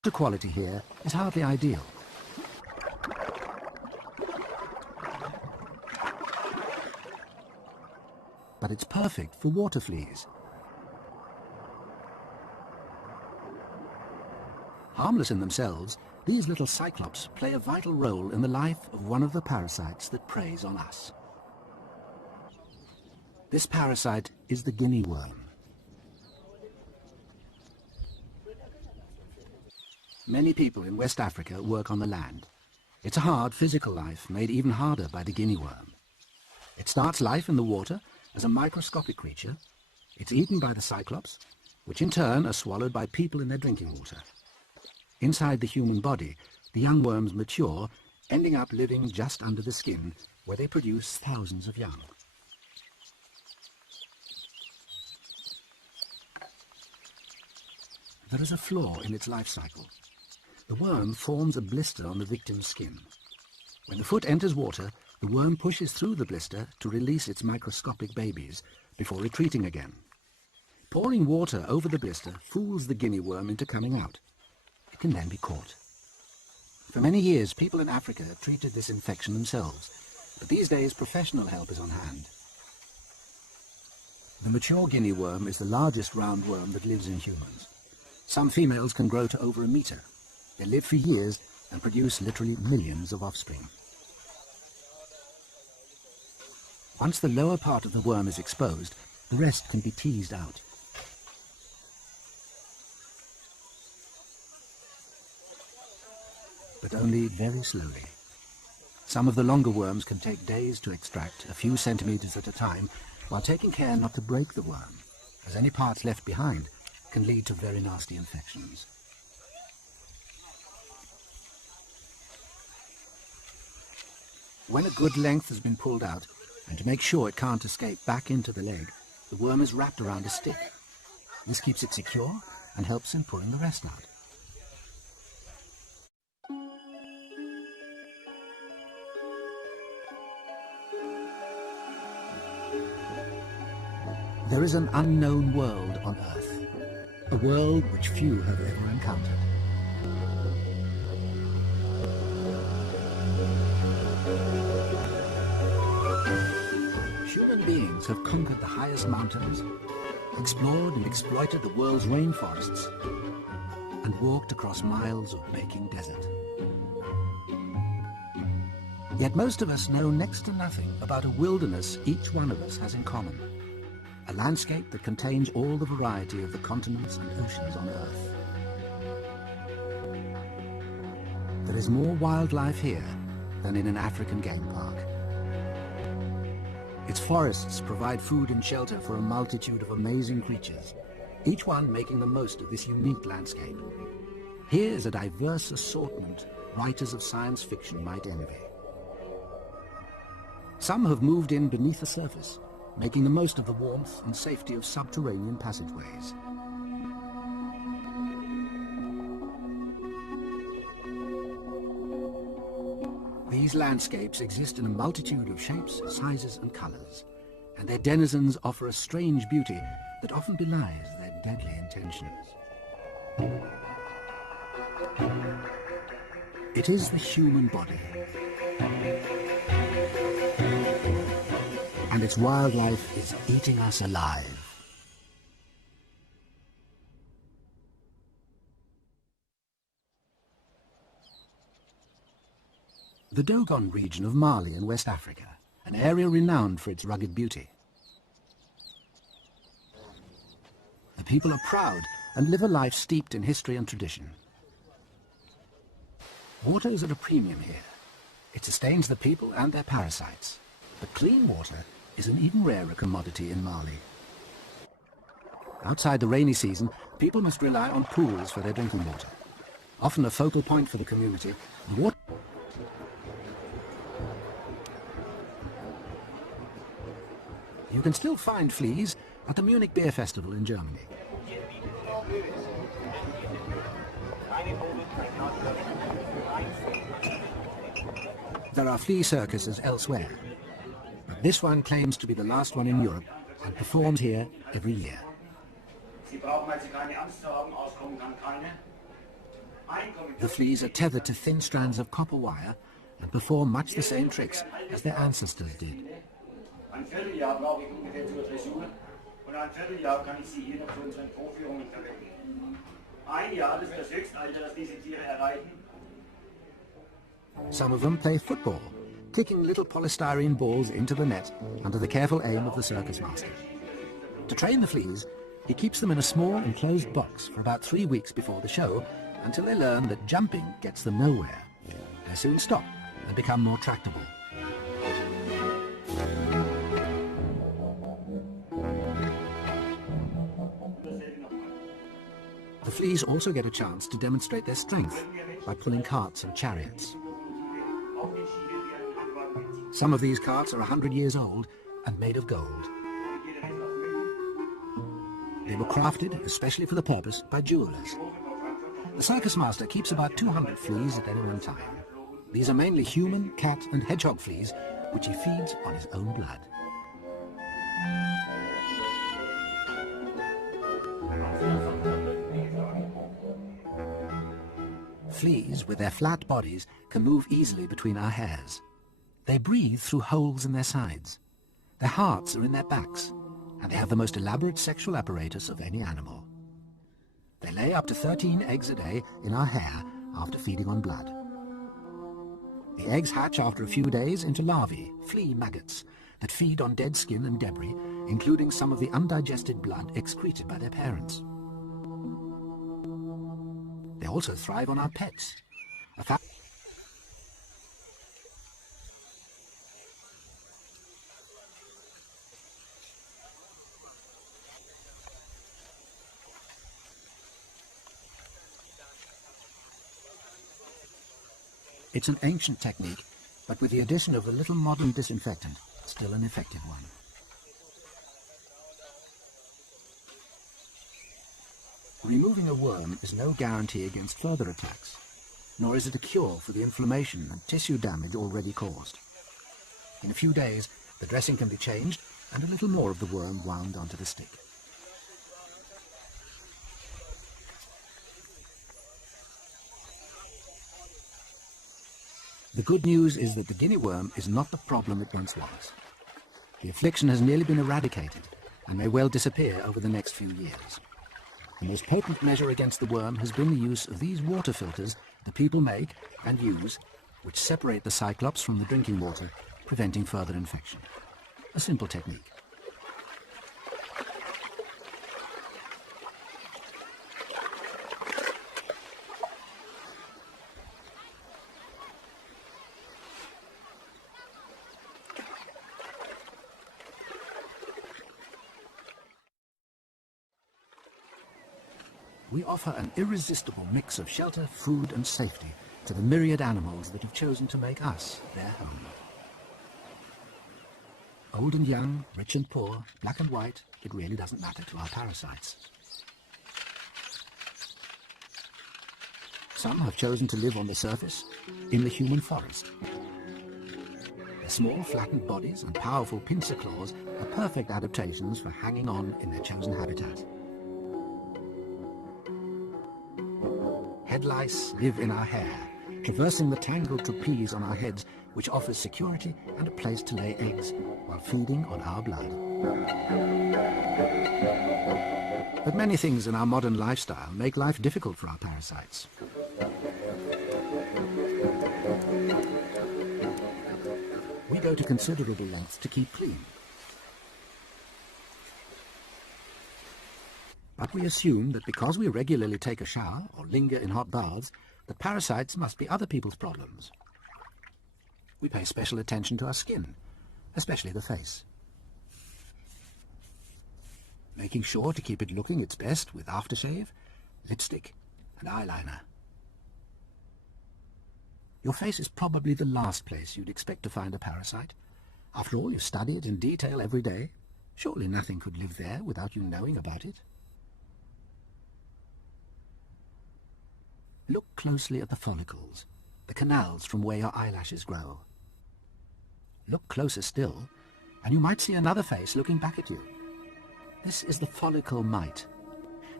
The quality here is hardly ideal. But it's perfect for water fleas. Harmless in themselves, these little cyclops play a vital role in the life of one of the parasites that preys on us. This parasite is the guinea worm. Many people in West Africa work on the land. It's a hard physical life made even harder by the guinea worm. It starts life in the water as a microscopic creature. It's eaten by the cyclops, which in turn are swallowed by people in their drinking water. Inside the human body, the young worms mature, ending up living just under the skin, where they produce thousands of young. There is a flaw in its life cycle. The worm forms a blister on the victim's skin. When the foot enters water, the worm pushes through the blister to release its microscopic babies before retreating again. Pouring water over the blister fools the guinea worm into coming out. It can then be caught. For many years, people in Africa treated this infection themselves, but these days professional help is on hand. The mature guinea worm is the largest roundworm that lives in humans. Some females can grow to over a meter. They live for years and produce literally millions of offspring. Once the lower part of the worm is exposed, the rest can be teased out. But only very slowly. Some of the longer worms can take days to extract, a few centimeters at a time, while taking care not to break the worm, as any parts left behind can lead to very nasty infections. When a good length has been pulled out, and to make sure it can't escape back into the leg, the worm is wrapped around a stick. This keeps it secure and helps in pulling the rest out. There is an unknown world on Earth, a world which few have ever encountered. Human beings have conquered the highest mountains, explored and exploited the world's rainforests, and walked across miles of baking desert. Yet most of us know next to nothing about a wilderness each one of us has in common. A landscape that contains all the variety of the continents and oceans on Earth. There is more wildlife here than in an African game park. Its forests provide food and shelter for a multitude of amazing creatures, each one making the most of this unique landscape. Here is a diverse assortment writers of science fiction might envy. Some have moved in beneath the surface, making the most of the warmth and safety of subterranean passageways. These landscapes exist in a multitude of shapes, sizes and colors, and their denizens offer a strange beauty that often belies their deadly intentions. It is the human body, and its wildlife is eating us alive. The Dogon region of Mali in West Africa, an area renowned for its rugged beauty. The people are proud and live a life steeped in history and tradition. Water is at a premium here. It sustains the people and their parasites. But clean water is an even rarer commodity in Mali. Outside the rainy season, people must rely on pools for their drinking water. Often a focal point for the community, water you can still find fleas at the Munich Beer Festival in Germany. There are flea circuses elsewhere, but this one claims to be the last one in Europe and performs here every year. Sie brauchen also keine Angst zu haben, auskommen kann keine. The fleas are tethered to thin strands of copper wire and perform much the same tricks as their ancestors did. Ein Vierteljahr brauche ich ungefähr zur Dressur und ein Vierteljahr kann ich Sie hier noch zu unseren Vorführungen verwenden. Ein Jahr, das ist das Höchstalter, das diese Tiere erreichen. Some of them play football, kicking little polystyrene balls into the net under the careful aim of the circus master. To train the fleas, he keeps them in a small enclosed box for about 3 weeks before the show, until they learn that jumping gets them nowhere. They soon stop and become more tractable. The fleas also get a chance to demonstrate their strength by pulling carts and chariots. Some of these carts are 100 years old and made of gold. They were crafted especially for the purpose by jewelers. The circus master keeps about 200 fleas at any one time. These are mainly human, cat and hedgehog fleas, which he feeds on his own blood. Fleas, with their flat bodies, can move easily between our hairs. They breathe through holes in their sides. Their hearts are in their backs, and they have the most elaborate sexual apparatus of any animal. They lay up to 13 eggs a day in our hair after feeding on blood. The eggs hatch after a few days into larvae, flea maggots, that feed on dead skin and debris, including some of the undigested blood excreted by their parents. They also thrive on our pets. It's an ancient technique, but with the addition of a little modern disinfectant, still an effective one. Removing a worm is no guarantee against further attacks, nor is it a cure for the inflammation and tissue damage already caused. In a few days, the dressing can be changed and a little more of the worm wound onto the stick. The good news is that the guinea worm is not the problem it once was. The affliction has nearly been eradicated and may well disappear over the next few years. The most potent measure against the worm has been the use of these water filters the people make and use, which separate the cyclops from the drinking water, preventing further infection. A simple technique. We offer an irresistible mix of shelter, food and safety to the myriad animals that have chosen to make us their home. Old and young, rich and poor, black and white, it really doesn't matter to our parasites. Some have chosen to live on the surface, in the human forest. Their small, flattened bodies and powerful pincer claws are perfect adaptations for hanging on in their chosen habitat. Head lice live in our hair, traversing the tangled trapeze on our heads, which offers security and a place to lay eggs while feeding on our blood. But many things in our modern lifestyle make life difficult for our parasites. We go to considerable lengths to keep clean. But we assume that because we regularly take a shower or linger in hot baths, that parasites must be other people's problems. We pay special attention to our skin, especially the face, making sure to keep it looking its best with aftershave, lipstick and eyeliner. Your face is probably the last place you'd expect to find a parasite. After all, you study it in detail every day. Surely nothing could live there without you knowing about it. Look closely at the follicles, the canals from where your eyelashes grow. Look closer still, and you might see another face looking back at you. This is the follicle mite.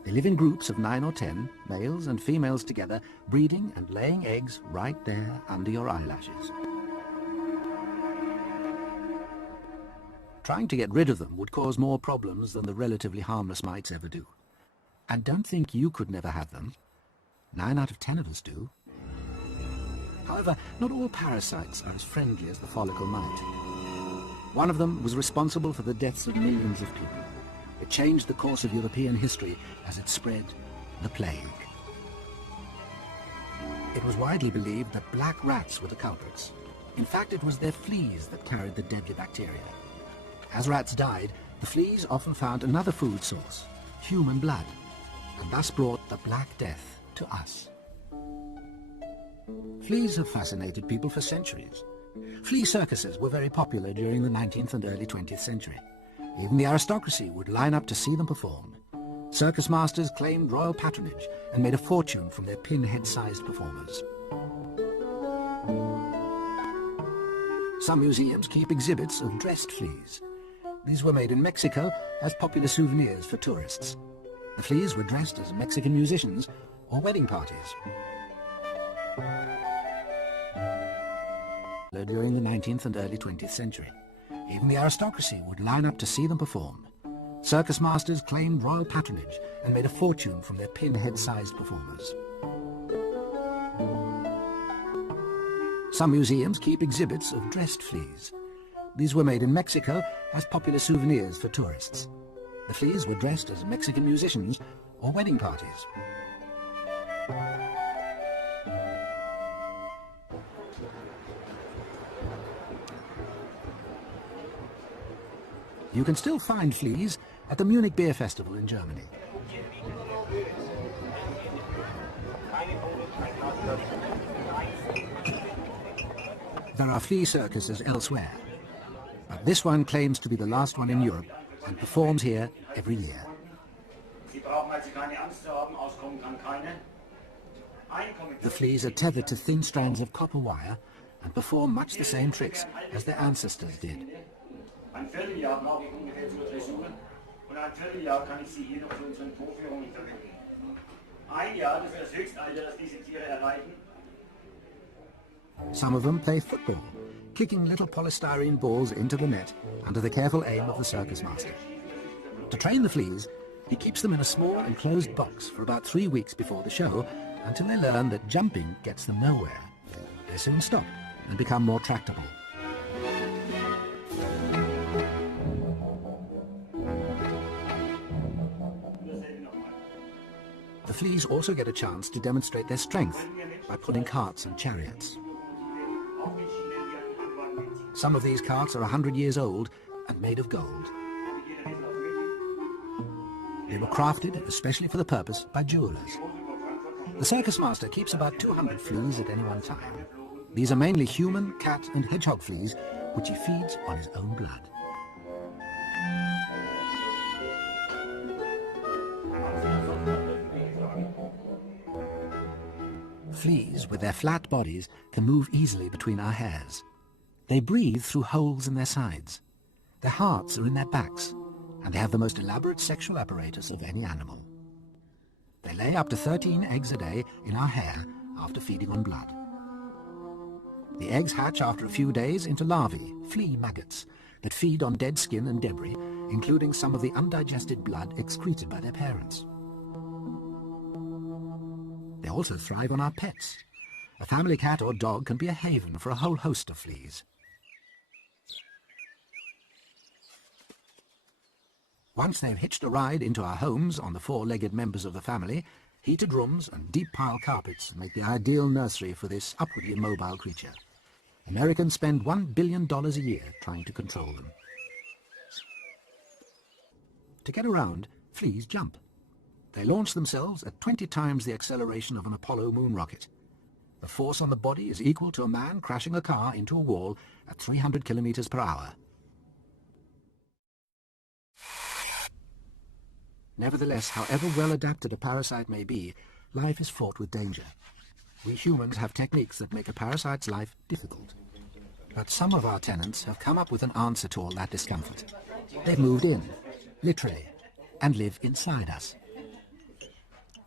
They live in groups of 9 or 10, males and females together, breeding and laying eggs right there under your eyelashes. Trying to get rid of them would cause more problems than the relatively harmless mites ever do. And don't think you could never have them. 9 out of 10 of us do. However, not all parasites are as friendly as the follicle mite. One of them was responsible for the deaths of millions of people. It changed the course of European history as it spread, the plague. It was widely believed that black rats were the culprits. In fact, it was their fleas that carried the deadly bacteria. As rats died, the fleas often found another food source, human blood, and thus brought the Black Death to us. Fleas have fascinated people for centuries. Flea circuses were very popular during the 19th and early 20th century. Even the aristocracy would line up to see them perform. Circus masters claimed royal patronage and made a fortune from their pinhead-sized performers. Some museums keep exhibits of dressed fleas. These were made in Mexico as popular souvenirs for tourists. The fleas were dressed as Mexican musicians or wedding parties. During the 19th and early 20th century, even the aristocracy would line up to see them perform. Circus masters claimed royal patronage and made a fortune from their pinhead-sized performers. Some museums keep exhibits of dressed fleas. These were made in Mexico as popular souvenirs for tourists. The fleas were dressed as Mexican musicians or wedding parties. You can still find fleas at the Munich Beer Festival in Germany. There are flea circuses elsewhere, but this one claims to be the last one in Europe and performs here every year. The fleas are tethered to thin strands of copper wire and perform much the same tricks as their ancestors did. Ein Vierteljahr brauche ich ungefähr zur Dressur und ein Vierteljahr kann ich Sie hier noch zu unseren Vorführungen verwenden. Ein Jahr, das ist das Höchstalter, das diese Tiere erreichen. Some of them play football, kicking little polystyrene balls into the net under the careful aim of the circus master. To train the fleas, he keeps them in a small enclosed box for about 3 weeks before the show until they learn that jumping gets them nowhere. They soon stop and become more tractable. The fleas also get a chance to demonstrate their strength by pulling carts and chariots. Some of these carts are 100 years old and made of gold. They were crafted especially for the purpose by jewelers. The circus master keeps about 200 fleas at any one time. These are mainly human, cat and hedgehog fleas, which he feeds on his own blood. Fleas, with their flat bodies, can move easily between our hairs. They breathe through holes in their sides. Their hearts are in their backs, and they have the most elaborate sexual apparatus of any animal. They lay up to 13 eggs a day in our hair after feeding on blood. The eggs hatch after a few days into larvae, flea maggots, that feed on dead skin and debris, including some of the undigested blood excreted by their parents. They also thrive on our pets. A family cat or dog can be a haven for a whole host of fleas. Once they've hitched a ride into our homes on the 4-legged members of the family, heated rooms and deep pile carpets make the ideal nursery for this upwardly mobile creature. Americans spend $1 billion a year trying to control them. To get around, fleas jump. They launch themselves at 20 times the acceleration of an Apollo moon rocket. The force on the body is equal to a man crashing a car into a wall at 300 kilometers per hour. Nevertheless, however well adapted a parasite may be, life is fraught with danger. We humans have techniques that make a parasite's life difficult. But some of our tenants have come up with an answer to all that discomfort. They've moved in, literally, and live inside us.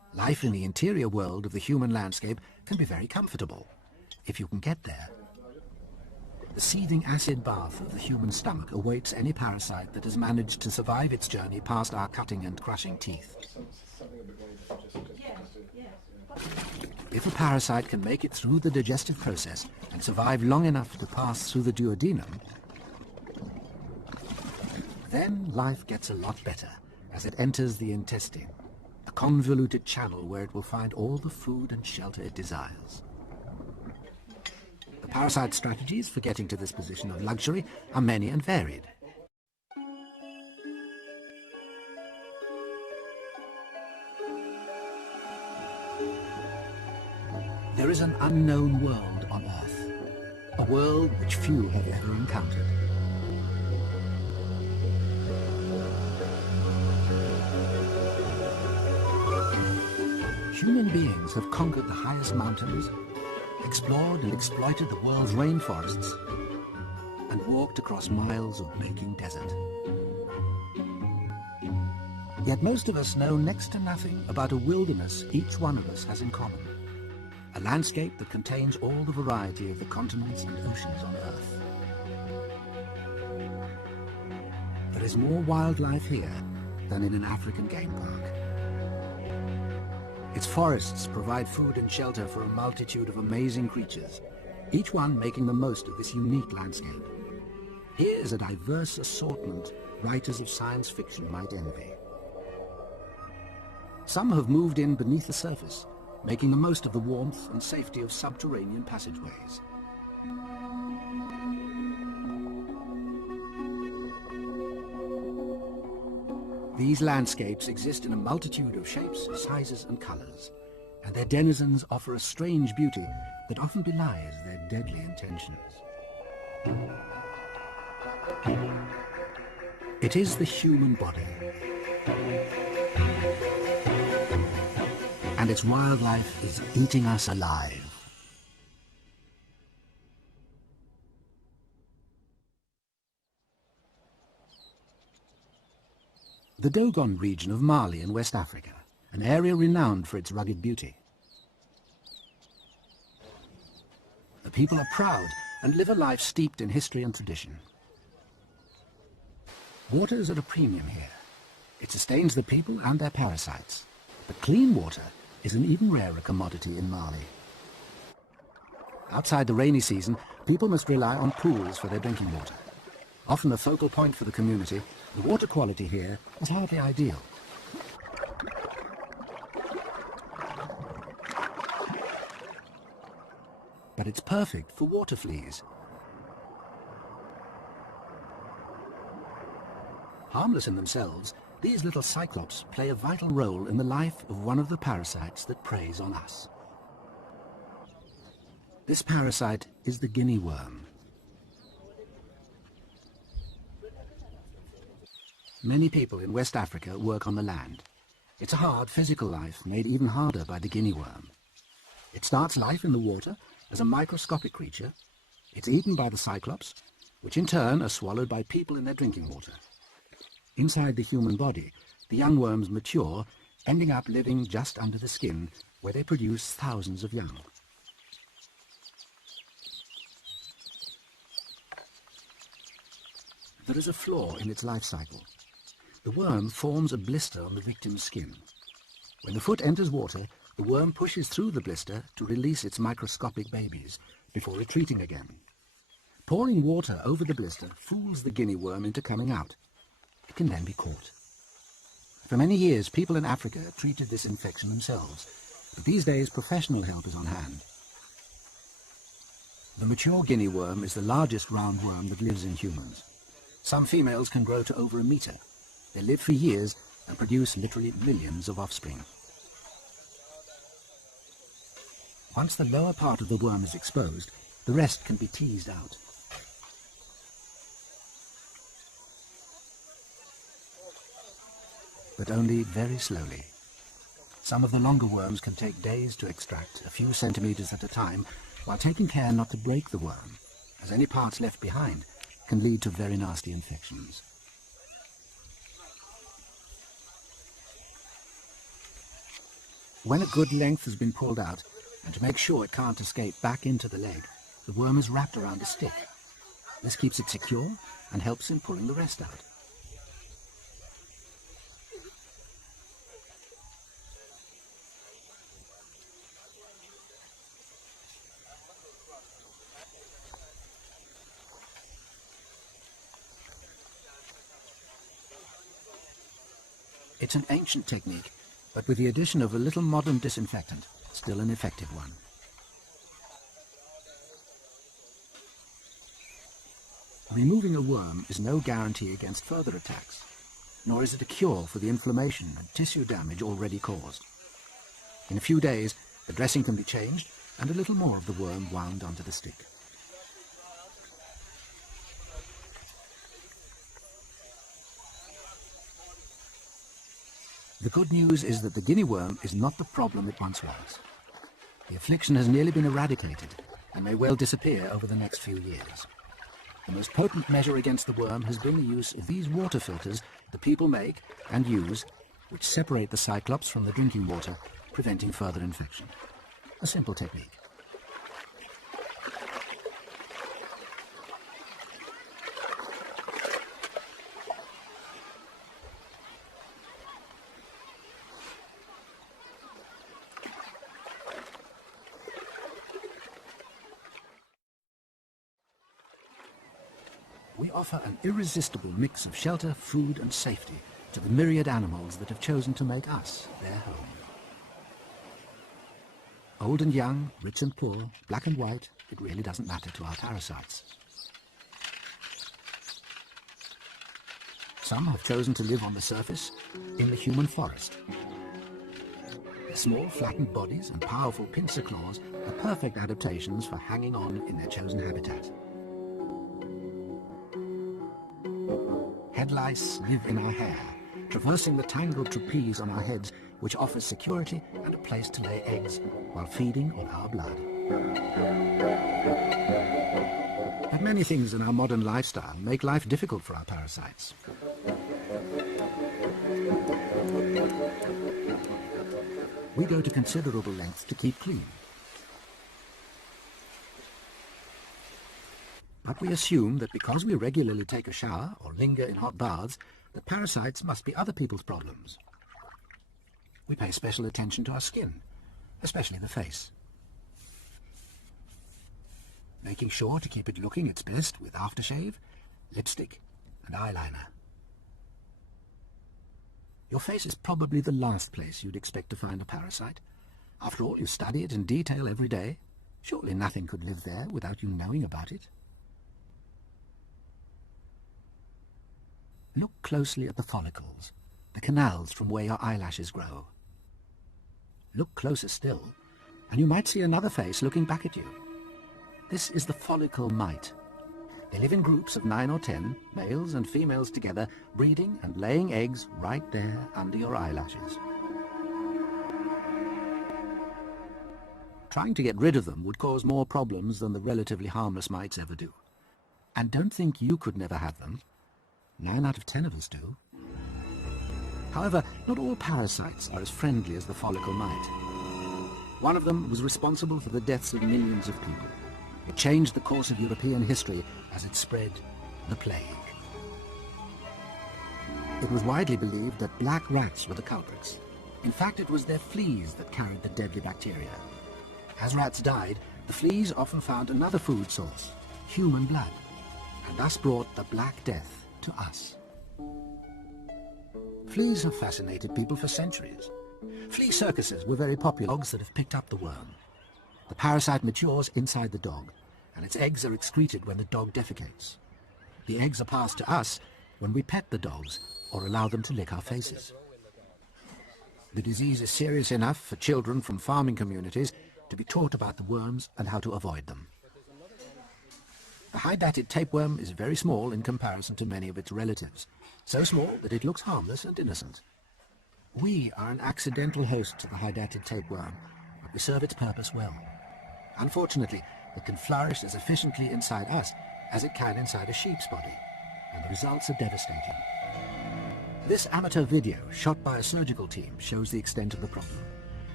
Life in the interior world of the human landscape can be very comfortable, if you can get there. The seething acid bath of the human stomach awaits any parasite that has managed to survive its journey past our cutting and crushing teeth. If a parasite can make it through the digestive process and survive long enough to pass through the duodenum, then life gets a lot better as it enters the intestine, a convoluted channel where it will find all the food and shelter it desires. The parasite strategies for getting to this position of luxury are many and varied. There is an unknown world on Earth, a world which few have ever encountered. Human beings have conquered the highest mountains, explored and exploited the world's rainforests, and walked across miles of baking desert. Yet most of us know next to nothing about a wilderness each one of us has in common. A landscape that contains all the variety of the continents and oceans on Earth. There is more wildlife here than in an African game park. Its forests provide food and shelter for a multitude of amazing creatures, each one making the most of this unique landscape. Here is a diverse assortment writers of science fiction might envy. Some have moved in beneath the surface, making the most of the warmth and safety of subterranean passageways. These landscapes exist in a multitude of shapes, sizes and colors, and their denizens offer a strange beauty that often belies their deadly intentions. It is the human body, and its wildlife is eating us alive. The Dogon region of Mali in West Africa, an area renowned for its rugged beauty. The people are proud and live a life steeped in history and tradition. Water is at a premium here. It sustains the people and their parasites. But clean water is an even rarer commodity in Mali. Outside the rainy season, people must rely on pools for their drinking water. Often a focal point for the community, the water quality here is hardly ideal. But it's perfect for water fleas. Harmless in themselves, these little cyclops play a vital role in the life of one of the parasites that preys on us. This parasite is the guinea worm. Many people in West Africa work on the land. It's a hard physical life made even harder by the guinea worm. It starts life in the water as a microscopic creature. It's eaten by the cyclops, which in turn are swallowed by people in their drinking water. Inside the human body, the young worms mature, ending up living just under the skin, where they produce thousands of young. There is a flaw in its life cycle. The worm forms a blister on the victim's skin. When the foot enters water, the worm pushes through the blister to release its microscopic babies before retreating again. Pouring water over the blister fools the guinea worm into coming out. It can then be caught. For many years, people in Africa treated this infection themselves, but these days professional help is on hand. The mature guinea worm is the largest roundworm that lives in humans. Some females can grow to over a meter. They live for years and produce literally millions of offspring. Once the lower part of the worm is exposed, the rest can be teased out. But only very slowly. Some of the longer worms can take days to extract, a few centimeters at a time, while taking care not to break the worm, as any parts left behind can lead to very nasty infections. When a good length has been pulled out, and to make sure it can't escape back into the leg, the worm is wrapped around a stick. This keeps it secure and helps in pulling the rest out. It's an ancient technique, but with the addition of a little modern disinfectant, still an effective one. Removing a worm is no guarantee against further attacks, nor is it a cure for the inflammation and tissue damage already caused. In a few days, the dressing can be changed and a little more of the worm wound onto the stick. The good news is that the guinea worm is not the problem it once was. The affliction has nearly been eradicated and may well disappear over the next few years. The most potent measure against the worm has been the use of these water filters the people make and use, which separate the cyclops from the drinking water, preventing further infection. A simple technique. We offer an irresistible mix of shelter, food and safety to the myriad animals that have chosen to make us their home. Old and young, rich and poor, black and white, it really doesn't matter to our parasites. Some have chosen to live on the surface, in the human forest. Their small, flattened bodies and powerful pincer claws are perfect adaptations for hanging on in their chosen habitat. Head lice live in our hair, traversing the tangled trapeze on our heads, which offers security and a place to lay eggs while feeding on our blood. But many things in our modern lifestyle make life difficult for our parasites. We go to considerable lengths to keep clean. But we assume that because we regularly take a shower or linger in hot baths, that parasites must be other people's problems. We pay special attention to our skin, especially the face, making sure to keep it looking its best with aftershave, lipstick and eyeliner. Your face is probably the last place you'd expect to find a parasite. After all, you study it in detail every day. Surely nothing could live there without you knowing about it. Look closely at the follicles, the canals from where your eyelashes grow. Look closer still, and you might see another face looking back at you. This is the follicle mite. They live in groups of 9 or 10, males and females together, breeding and laying eggs right there under your eyelashes. Trying to get rid of them would cause more problems than the relatively harmless mites ever do. And don't think you could never have them. 9 out of 10 of us do. However, not all parasites are as friendly as the follicle mite. One of them was responsible for the deaths of millions of people. It changed the course of European history as it spread: the plague. It was widely believed that black rats were the culprits. In fact, it was their fleas that carried the deadly bacteria. As rats died, the fleas often found another food source, human blood, and thus brought the Black Death to us. Fleas have fascinated people for centuries. Flea circuses were very popular. Dogs that have picked up the worm. The parasite matures inside the dog, and its eggs are excreted when the dog defecates. The eggs are passed to us when we pet the dogs or allow them to lick our faces. The disease is serious enough for children from farming communities to be taught about the worms and how to avoid them. The high-batted tapeworm is very small in comparison to many of its relatives, so small that it looks harmless and innocent. We are an accidental host to the high-batted tapeworm, but we serve its purpose well. Unfortunately, it can flourish as efficiently inside us as it can inside a sheep's body, and the results are devastating. This amateur video, shot by a surgical team, shows the extent of the problem.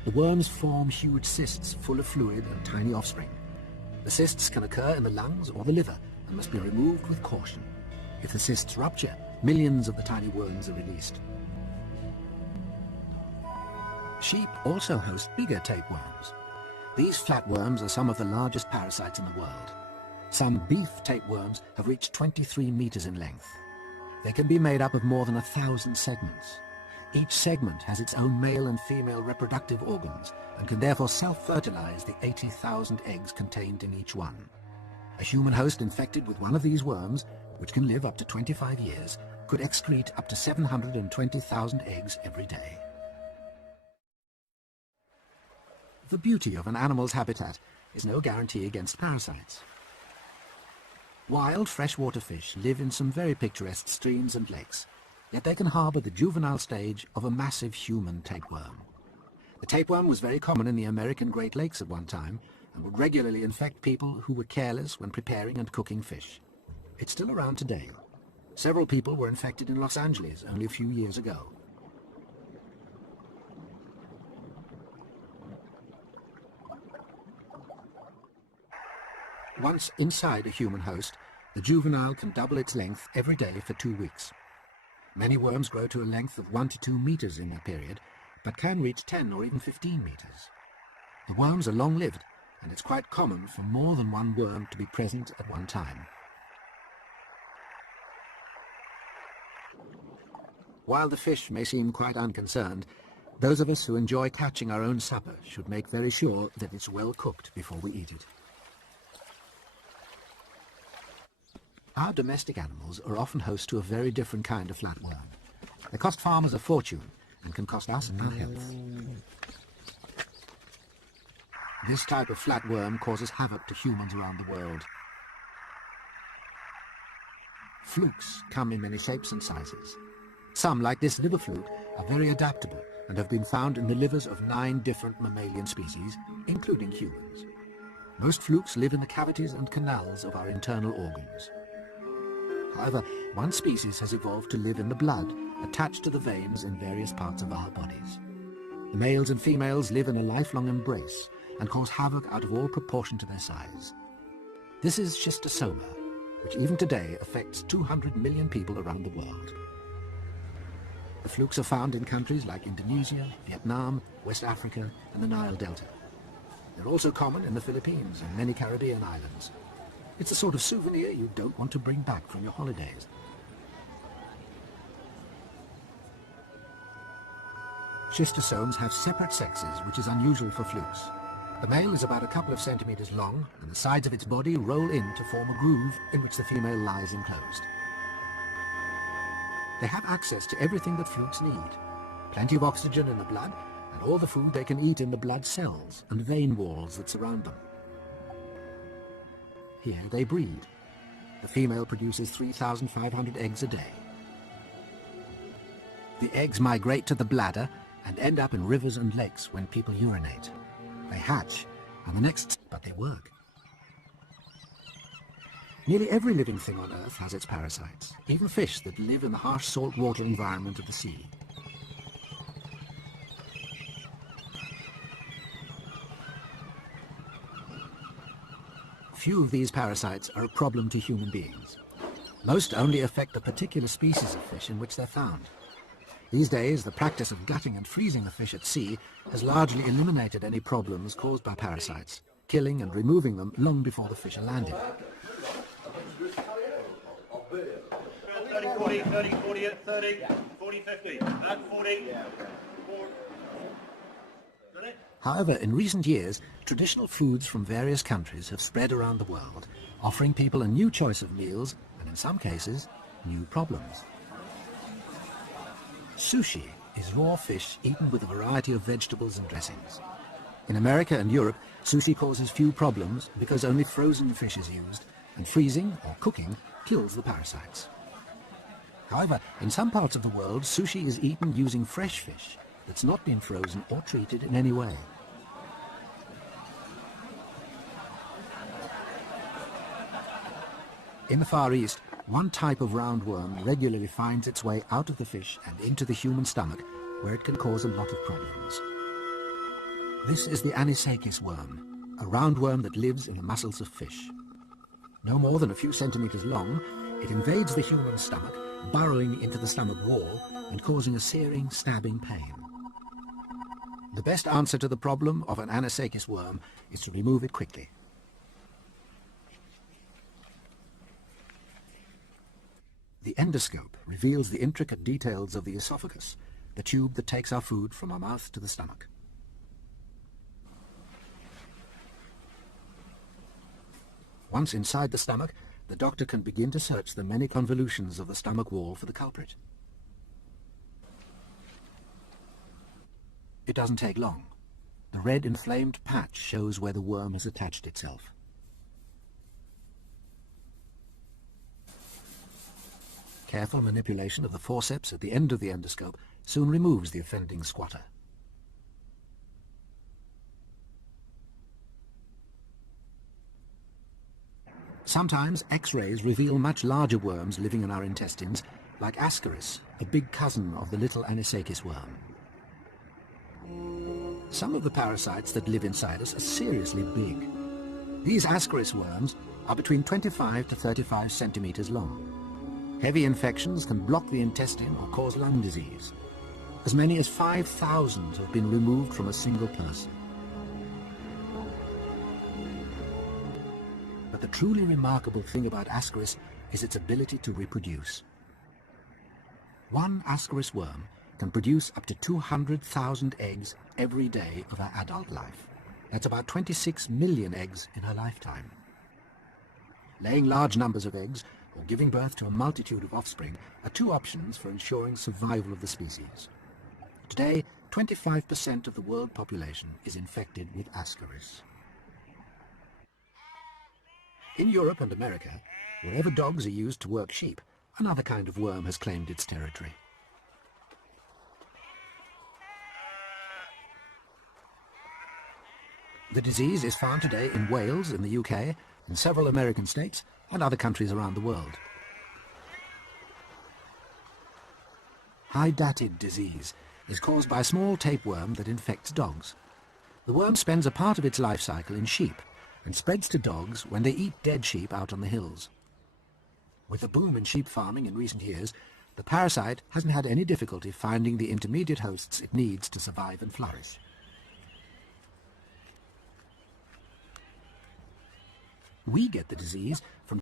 The worms form huge cysts full of fluid and tiny offspring. The cysts can occur in the lungs or the liver and must be removed with caution. If the cysts rupture, millions of the tiny worms are released. Sheep also host bigger tapeworms. These flatworms are some of the largest parasites in the world. Some beef tapeworms have reached 23 meters in length. They can be made up of more than 1,000 segments. Each segment has its own male and female reproductive organs and can therefore self-fertilize the 80,000 eggs contained in each one. A human host infected with one of these worms, which can live up to 25 years, could excrete up to 720,000 eggs every day. The beauty of an animal's habitat is no guarantee against parasites. Wild freshwater fish live in some very picturesque streams and lakes, yet they can harbour the juvenile stage of a massive human tapeworm. The tapeworm was very common in the American Great Lakes at one time and would regularly infect people who were careless when preparing and cooking fish. It's still around today. Several people were infected in Los Angeles only a few years ago. Once inside a human host, the juvenile can double its length every day for 2 weeks. Many worms grow to a length of 1 to 2 meters in that period, but can reach 10 or even 15 meters. The worms are long-lived, and it's quite common for more than one worm to be present at one time. While the fish may seem quite unconcerned, those of us who enjoy catching our own supper should make very sure that it's well cooked before we eat it. Our domestic animals are often host to a very different kind of flatworm. They cost farmers a fortune and can cost us our health. This type of flatworm causes havoc to humans around the world. Flukes come in many shapes and sizes. Some, like this liver fluke, are very adaptable and have been found in the livers of 9 different mammalian species, including humans. Most flukes live in the cavities and canals of our internal organs. However, one species has evolved to live in the blood, attached to the veins in various parts of our bodies. The males and females live in a lifelong embrace and cause havoc out of all proportion to their size. This is schistosoma, which even today affects 200 million people around the world. The flukes are found in countries like Indonesia, Vietnam, West Africa, and the Nile Delta. They're also common in the Philippines and many Caribbean islands. It's the sort of souvenir you don't want to bring back from your holidays. Schistosomes have separate sexes, which is unusual for flukes. The male is about a couple of centimeters long, and the sides of its body roll in to form a groove in which the female lies enclosed. They have access to everything that flukes need. Plenty of oxygen in the blood, and all the food they can eat in the blood cells and vein walls that surround them. Here they breed. The female produces 3,500 eggs a day. The eggs migrate to the bladder and end up in rivers and lakes when people urinate. They hatch, and the next, but they work. Nearly every living thing on Earth has its parasites, even fish that live in the harsh saltwater environment of the sea. Few of these parasites are a problem to human beings. Most only affect the particular species of fish in which they're found. These days, the practice of gutting and freezing the fish at sea has largely eliminated any problems caused by parasites, killing and removing them long before the fish are landed. 30, 40, 30, 40, 30, 40, 50. Back 40. However, in recent years, traditional foods from various countries have spread around the world, offering people a new choice of meals and, in some cases, new problems. Sushi is raw fish eaten with a variety of vegetables and dressings. In America and Europe, sushi causes few problems because only frozen fish is used, and freezing or cooking kills the parasites. However, in some parts of the world, sushi is eaten using fresh fish that's not been frozen or treated in any way. In the Far East, one type of roundworm regularly finds its way out of the fish and into the human stomach, where it can cause a lot of problems. This is the anisakis worm, a roundworm that lives in the muscles of fish. No more than a few centimeters long, it invades the human stomach, burrowing into the stomach wall and causing a searing, stabbing pain. The best answer to the problem of an anisakis worm is to remove it quickly. The endoscope reveals the intricate details of the esophagus, the tube that takes our food from our mouth to the stomach. Once inside the stomach, the doctor can begin to search the many convolutions of the stomach wall for the culprit. It doesn't take long. The red inflamed patch shows where the worm has attached itself. Careful manipulation of the forceps at the end of the endoscope soon removes the offending squatter. Sometimes X-rays reveal much larger worms living in our intestines, like Ascaris, a big cousin of the little anisakis worm. Some of the parasites that live inside us are seriously big. These Ascaris worms are between 25 to 35 centimeters long. Heavy infections can block the intestine or cause lung disease. As many as 5,000 have been removed from a single person. But the truly remarkable thing about Ascaris is its ability to reproduce. One Ascaris worm can produce up to 200,000 eggs every day of her adult life. That's about 26 million eggs in her lifetime. Laying large numbers of eggs or giving birth to a multitude of offspring are two options for ensuring survival of the species. Today, 25% of the world population is infected with Ascaris. In Europe and America, wherever dogs are used to work sheep, another kind of worm has claimed its territory. The disease is found today in Wales, in the UK, in several American states, and other countries around the world. Hydatid disease is caused by a small tapeworm that infects dogs. The worm spends a part of its life cycle in sheep and spreads to dogs when they eat dead sheep out on the hills. With the boom in sheep farming in recent years, the parasite hasn't had any difficulty finding the intermediate hosts it needs to survive and flourish. We get the disease from